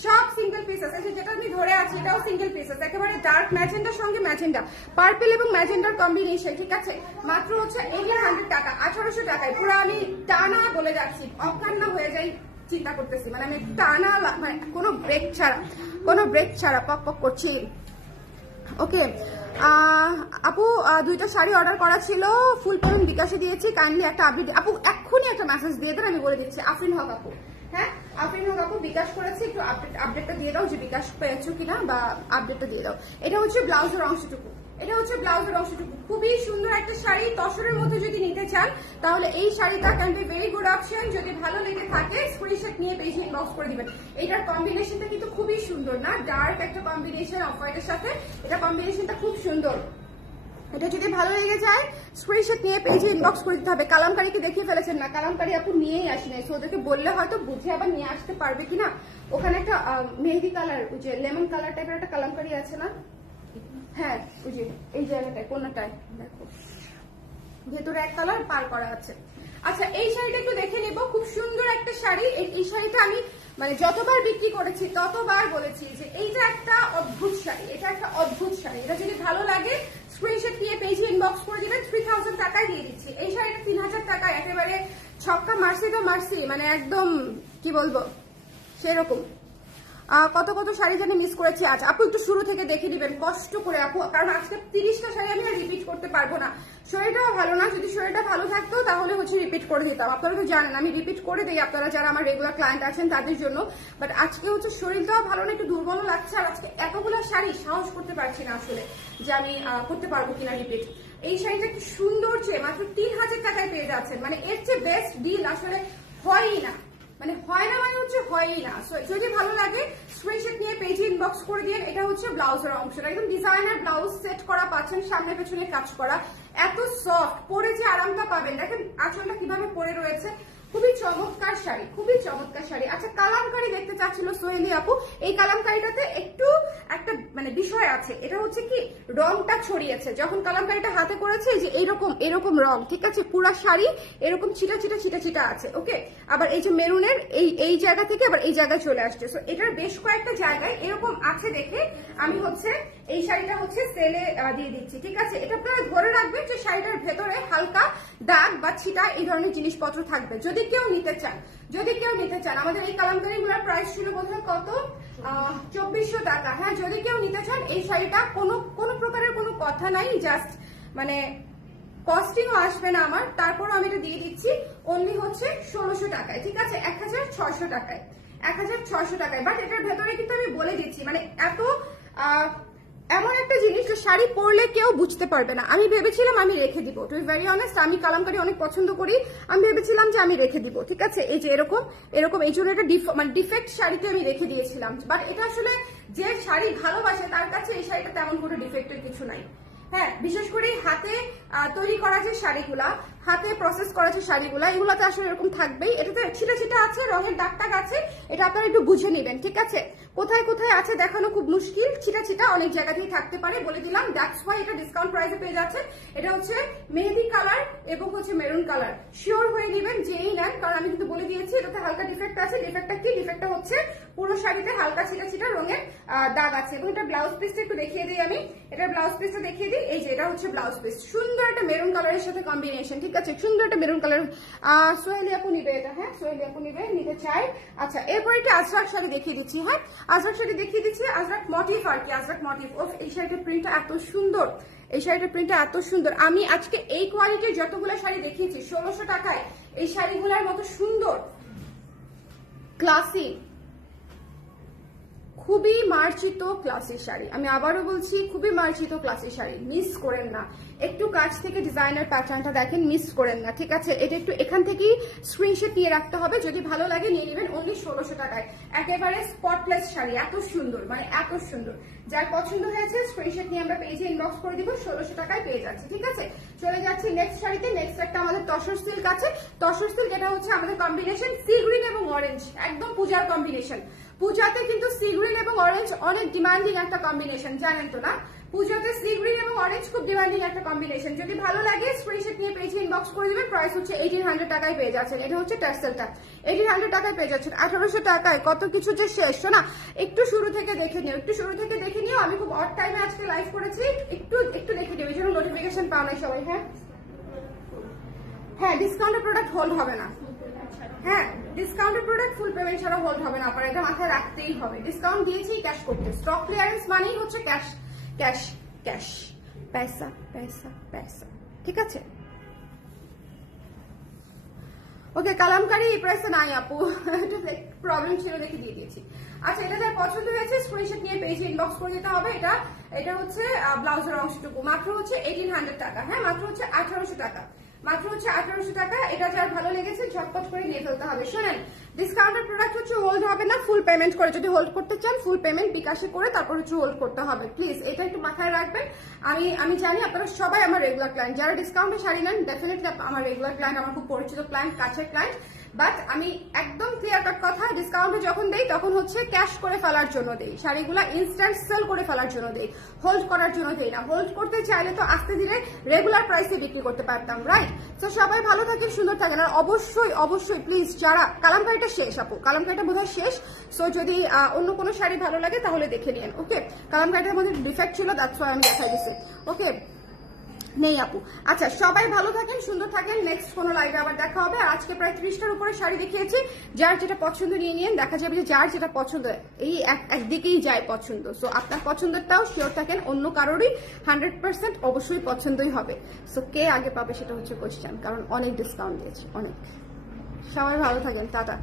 সব সিঙ্গেল পিসেস। যেটা আমি ধরে আছি এটাও সিঙ্গেল পিসেস, একেবারে ডার্ক ম্যাজেন্ডার সঙ্গে ম্যাজেন্ডা, পার্পল এবং ম্যাজেন্ডার কম্বিনেশন, ঠিক আছে? মাত্র হচ্ছে 1800 টাকা, 1800 টাকায়। পুরো আমি টানা বলে যাচ্ছি, অকান্না হয়ে যাই চিন্তা করতেছি, মানে আমি টানা, মানে কোনো ব্রেক ছাড়া পক পক করছি। ওকে আপু, দুইটা শাড়ি অর্ডার করা ছিল, ফুল পেমেন্ট বিকাশে দিয়েছি, কাইন্ডলি একটা আপডেট। আপু এক্ষুনি একটা মেসেজ দিয়ে দেন, আমি বলে দিচ্ছি। আফরিন হক আপু, হ্যাঁ আফরিন হক আপু বিকাশ করেছি, একটু আপডেটটা দিয়ে দাও যে বিকাশ পেয়েছো কিনা, বা আপডেটটা দিয়ে দাও। এটা হচ্ছে ব্লাউজের অংশটুকু, খুবই সুন্দর একটা শাড়ি। তসরের মধ্যে যদি নিতে চান তাহলে এই শাড়িটা can be very good option. যদি ভালো লেগে থাকে স্ক্রিনশট নিয়ে পেজে ইনবক্স করে দিবেন। এটার কম্বিনেশনটা কিন্তু খুবই সুন্দর না, ডার্ক একটা কম্বিনেশন অফ হোয়াইটের সাথে, এটা কম্বিনেশনটা খুব সুন্দর। এটা যদি ভালো লেগে যায় স্ক্রিনশট নিয়ে পেজে ইনবক্স করে দিতে হবে। কালামকারীকে দেখিয়ে ফেলেছেন না, কালামকারী আপু নিয়েই আসি নাই, ওদেরকে বললে হয়তো বুঝে আবার নিয়ে আসতে পারবে কিনা। ওখানে একটা মেহেদি কালার, যে লেমন কালার টাইপের একটা কালামকারী আছে না, হ্যাঁ ওই যে এই জায়গাটায় কোনটায় দেখো, ভেতরে এক কালার পার করা আছে। আচ্ছা, এই শাড়িটা একটু দেখে নেব, খুব সুন্দর একটা শাড়ি। এই শাড়িটা আমি মানে যতবার বিক্রি করেছি ততবার বলেছি যে এইটা একটা অদ্ভুত শাড়ি, এটা যদি ভালো লাগে স্ক্রিনশট নিয়ে পেজে ইনবক্স করে দিবেন, 3000 টাকায় দিয়ে দিচ্ছি। এই শাড়িটা 3000 টাকায় একেবারে ছক্কা মারছি তো মারছি, মানে একদম কি বলবো সেরকম। কত কত শাড়ি জানি মিস করেছি আজ। আপু একটু শুরু থেকে দেখে দিবেন কষ্ট করে আপু, কারণ আজকে 30টা শাড়ি আমি আর রিপিট করতে পারবো না। শরীরটাও ভালো না, যদি শরীরটা ভালো থাকতো তাহলে হচ্ছে রিপিট করে দিতাম। আপনারা তো জানেন আমি রিপিট করে দিই আপনারা যারা আমার রেগুলার ক্লায়েন্ট আছেন তাদের জন্য। বাট আজকে হচ্ছে শরীরটাও ভালো না, একটু দুর্বল লাগছে। আর আজকে এতগুলো শাড়ি সাহস করতে পারছি না আসলে যে আমি করতে পারবো কিনা রিপিট। এই শাড়িটা কি সুন্দর, চেয়ে মাত্র 3000 টাকায় পেয়ে যাচ্ছেন, মানে এর চেয়ে বেস্ট ডিল আসলে হয়ই না, মানে হয় না, মানে হচ্ছে হয়ই না। যদি ভালো লাগে স্ক্রিনশট নিয়ে পেজে ইনবক্স করে দিন। এটা হচ্ছে ব্লাউজের অংশটা, একদম ডিজাইনার ব্লাউজ সেট করা পাচ্ছেন, সামনে পেছনে কাজ করা, এত সফট, পরে যে আরামটা পাবেন দেখেন আঁচলটা কিভাবে পরে রয়েছে। খুবই চমৎকার শাড়ি, খুবই চমৎকার শাড়ি। আচ্ছা কালামকারী দেখতে চাচ্ছিল সোহেলি আপু, এই কালামকারীটাতে একটু একটা মানে বিষয় আছে, এটা হচ্ছে কি রংটা ছড়িয়েছে যখন কালামকারীটা হাতে করেছে, যে এরকম এরকম রং, ঠিক আছে, পুরা শাড়ি এরকম ছিটা ছিটা ছিটা ছিটা আছে। ওকে, আবার এই যে মেরুনের এই জায়গা থেকে আবার এই জায়গায় চলে আসছে। সো এটার বেশ কয়েকটা জায়গায় এরকম আছে দেখে আমি হচ্ছে এই শাড়িটা হচ্ছে সেলে দিয়ে দিচ্ছি, ঠিক আছে। এটা আপনারা ধরে রাখবেন যে শাড়িটার ভেতরে হালকা দাগ বা ছিটা এই ধরনের জিনিসপত্র থাকবে। যদি কেউ নিতে চান, আমাদের এই কালামকারীগুলোর প্রাইস ছিল বোধহয় কত 2400 টাকা। হ্যাঁ, যদি কেউ নিতে চান এই শাড়িটা কোনো প্রকারের কোনো কথা নাই, জাস্ট মানে কস্টিংও আসবে না আমার, তারপর আমি এটা দিয়ে দিচ্ছি অনলি হচ্ছে 1600 টাকায়, ঠিক আছে, 1600 টাকায়, 1600 টাকায়। বাট এটার ভেতরে কিন্তু আমি বলে দিচ্ছি মানে এমন একটা জিনিস যে শাড়ি পরলে কেউ বুঝতে পারবে না। আমি ভেবেছিলাম আমি রেখে দিব, টু বি ভেরি অনেস্ট, আমি কালামকারী অনেক পছন্দ করি, আমি ভেবেছিলাম যে আমি রেখে দিব, ঠিক আছে। এই যে এরকম এরকম এই জন্য এটা মানে ডিফেক্ট শাড়িতে আমি রেখে দিয়েছিলাম। বাট এটা আসলে যে শাড়ি ভালোবাসে তার কাছে এই শাড়িটা তেমন কোনো ডিফেক্টের কিছু নাই। হ্যাঁ, বিশেষ করে হাতে তৈরি করা যে শাড়িগুলা, হাতে প্রসেস করা যে শাড়িগুলা, এগুলাতে আসলে এরকম থাকবেই। এটাতে ছিটা ছিটা আছে, রঙের দাগ টাগ আছে, এটা আপনারা একটু বুঝে নেবেন, ঠিক আছে। কোথায় কোথায় আছে দেখানো খুব মুশকিল, ছিটা ছিটা অনেক জায়গাতেই থাকতে পারে, বলে দিলাম। দ্যাটস ওয়াই এটা ডিসকাউন্ট প্রাইসে পেয়ে যাচ্ছে। এটা হচ্ছে মেহেদি কালার এবং হচ্ছে মেরুন কালার। শিওর হয়ে নেবেন যেই নেন, কারণ আমি কিন্তু বলে দিয়েছি এটাতে হালকা ডিফেক্ট আছে। ডিফেক্টটা কি? ডিফেক্টটা হচ্ছে পুরো শাড়িতে হালকা ছিটা ছিটা রঙের দাগ আছে। এবং এটা ব্লাউজ পিসটা একটু দেখিয়ে দিই আমি, এটা ব্লাউজ পিসটা দেখিয়ে দিই। এই যে এটা হচ্ছে ব্লাউজ পিস, সুন্দর একটা মেরুন কালারের সাথে কম্বিনেশন, ঠিক আছে, সুন্দর একটা মেরুন কালার। সোহেলি আপু নিবে এটা, হ্যাঁ সোহেলি আপু নিবে, নিতে চাই। আচ্ছা এরপর একটা আজরাক শাড়ি দেখিয়ে দিচ্ছি, হ্যাঁ আজরাক শাড়ি দেখিয়ে দিচ্ছি, আজরাক মোটিভ আর কি, আজরাক মোটিভ। ও এই শাড়িটার প্রিন্টটা এত সুন্দর, এই শাড়িটার প্রিন্টটা এত সুন্দর। আমি আজকে এই কোয়ালিটির যতগুলো শাড়ি দেখিয়েছি 1600 টাকায়, এই শাড়িগুলোর মতো সুন্দর ক্লাসি, খুবই মার্জিত ক্লাসি শাড়ি, আমি আবারও বলছি খুবই মার্জিত ক্লাসি শাড়ি, মিস করেন না। একটু কাছ থেকে ডিজাইনার প্যাটার্নটা দেখেন, মিস করেন না, ঠিক আছে। এটা একটু এখান থেকেই স্ক্রিনশট নিয়ে রাখতে হবে, যদি ভালো লাগে নিয়ে নেবেন অনলি 1600 টাকায়। একেবারে স্পটলেস শাড়ি, এত সুন্দর, মানে এত সুন্দর। যার পছন্দ হয়েছে স্ক্রিনশট নিয়ে আমরা পেজে ইনবক্স করে দিব, 1600 টাকায় পেয়ে যাচ্ছে, ঠিক আছে। চলে যাচ্ছি নেক্সট শাড়িতে। নেক্সট একটা আমাদের তসর সিল্ক আছে, তসর সিল্ক, এটা হচ্ছে আমাদের কম্বিনেশন সি গ্রিন এবং অরেঞ্জ, একদম পূজার কম্বিনেশন। পূজাতে কিন্তু সি গ্রিন এবং অরেঞ্জ অনেক ডিমান্ডিং একটা কম্বিনেশন, জানেন তো না? পূজাতে সি গ্রিন এবং অরেঞ্জ খুব ডিমান্ডিং একটা কম্বিনেশন। যদি ভালো লাগে স্ক্রিনশট নিয়ে পেজে ইনবক্স করে দিবেন। প্রাইস হচ্ছে 1800 টাকায় পেয়ে যাচ্ছেন। এটা হচ্ছে টার্সেলটা, 1800 টাকায় পেয়ে যাচ্ছেন। 1800 টাকায় কত কিছু যে শেষ, না একটু শুরু থেকে দেখে নিও, একটু শুরু থেকে দেখে নিও। আমি খুব অড টাইমে আজকে লাইভ করেছি, একটু দেখে নিও, এই জন্য নোটিফিকেশন পাও নাই সবাই। হ্যাঁ হ্যাঁ, ডিসকাউন্টের প্রোডাক্ট হোল্ড হবে না। হ্যাঁ, ডিসকাউন্টের প্রোডাক্ট ফুল পেমেন্ট ছাড়া হোল্ড হবে না, আপনার এটা মাথায় রাখতেই হবে। ডিসকাউন্ট দিয়েছি ক্যাশ করতে, স্টক ক্লিয়ারেন্স মানেই হচ্ছে ক্যাশ ক্যাশ ক্যাশ, পয়সা পয়সা পয়সা, ঠিক আছে। ওকে, কালামকারী এই প্রাইসে নাই আপু, প্রবলেম ছিল দেখে দিয়ে দিয়েছি। আচ্ছা, এটা যার পছন্দ হয়েছে স্ক্রিনশট নিয়ে পেজে ইনবক্স করে দিতে হবে। এটা হচ্ছে ব্লাউজের অংশটুকু, মাত্র হচ্ছে 1800 টাকা। হ্যাঁ, মাত্র হচ্ছে 1800 টাকা, মাত্র হচ্ছে 1800 টাকা। এটা যার ভালো লেগেছে ঝটপট করে নিয়ে ফেলতে হবে। শোনেন, ডিসকাউন্টের প্রোডাক্ট হচ্ছে হোল্ড হবে না, ফুল পেমেন্ট করে। যদি হোল্ড করতে চান ফুল পেমেন্ট বিকাশে করে তারপর হচ্ছে হোল্ড করতে হবে, প্লিজ এটা একটু মাথায় রাখবেন। আমি জানি আপনারা সবাই আমার রেগুলার ক্লায়েন্ট, যারা ডিসকাউন্টে শাড়ি নেন ডেফিনেটলি আমার রেগুলার ক্লায়েন্ট, আমার খুব পরিচিত ক্লায়েন্ট, কাছের ক্লায়েন্ট। বাট আমি একদম ক্লিয়ার কাট কথা, ডিসকাউন্টে যখন দেই তখন হচ্ছে ক্যাশ করে ফেলার জন্য দেই, শাড়িগুলা ইনস্ট্যান্ট সেল করে ফেলার জন্য দেই, হোল্ড করার জন্য দেই না। হোল্ড করতে চাইলে তো আস্তে ধীরে রেগুলার প্রাইসে বিক্রি করতে পারতাম, রাইট? তো সবাই ভালো থাকেন, সুন্দর থাকেন। আর অবশ্যই অবশ্যই প্লিজ, যারা কালামকারীটা শেষ আপু, কালামকারীটা বোধহয় শেষ। সো যদি অন্য কোনো শাড়ি ভালো লাগে তাহলে দেখে নিন। ওকে, কালামকারীটার মধ্যে ডিফেক্ট ছিল, দ্যাটস ওয়াই আমি দেখাই দিচ্ছি। ওকে, নেই আপু। আচ্ছা, সবাই ভালো থাকেন, সুন্দর থাকেন। নেক্সট কোনো লাইভে আবার দেখা হবে। আর আজকে প্রায় 30টার উপরে শাড়ি দেখিয়েছি। যার যেটা পছন্দ নিয়ে নিন। দেখা যাবে যে যার যেটা পছন্দ এই একদিকেই যায় পছন্দ। সো আপনার পছন্দটাও শিওর থাকেন, অন্য কারোরই 100% অবশ্যই পছন্দই হবে। সো কে আগে পাবে সেটা হচ্ছে কোয়েশ্চেন, কারণ অনেক ডিসকাউন্ট দিয়েছি, অনেক। সবাই ভালো থাকেন, টাটা।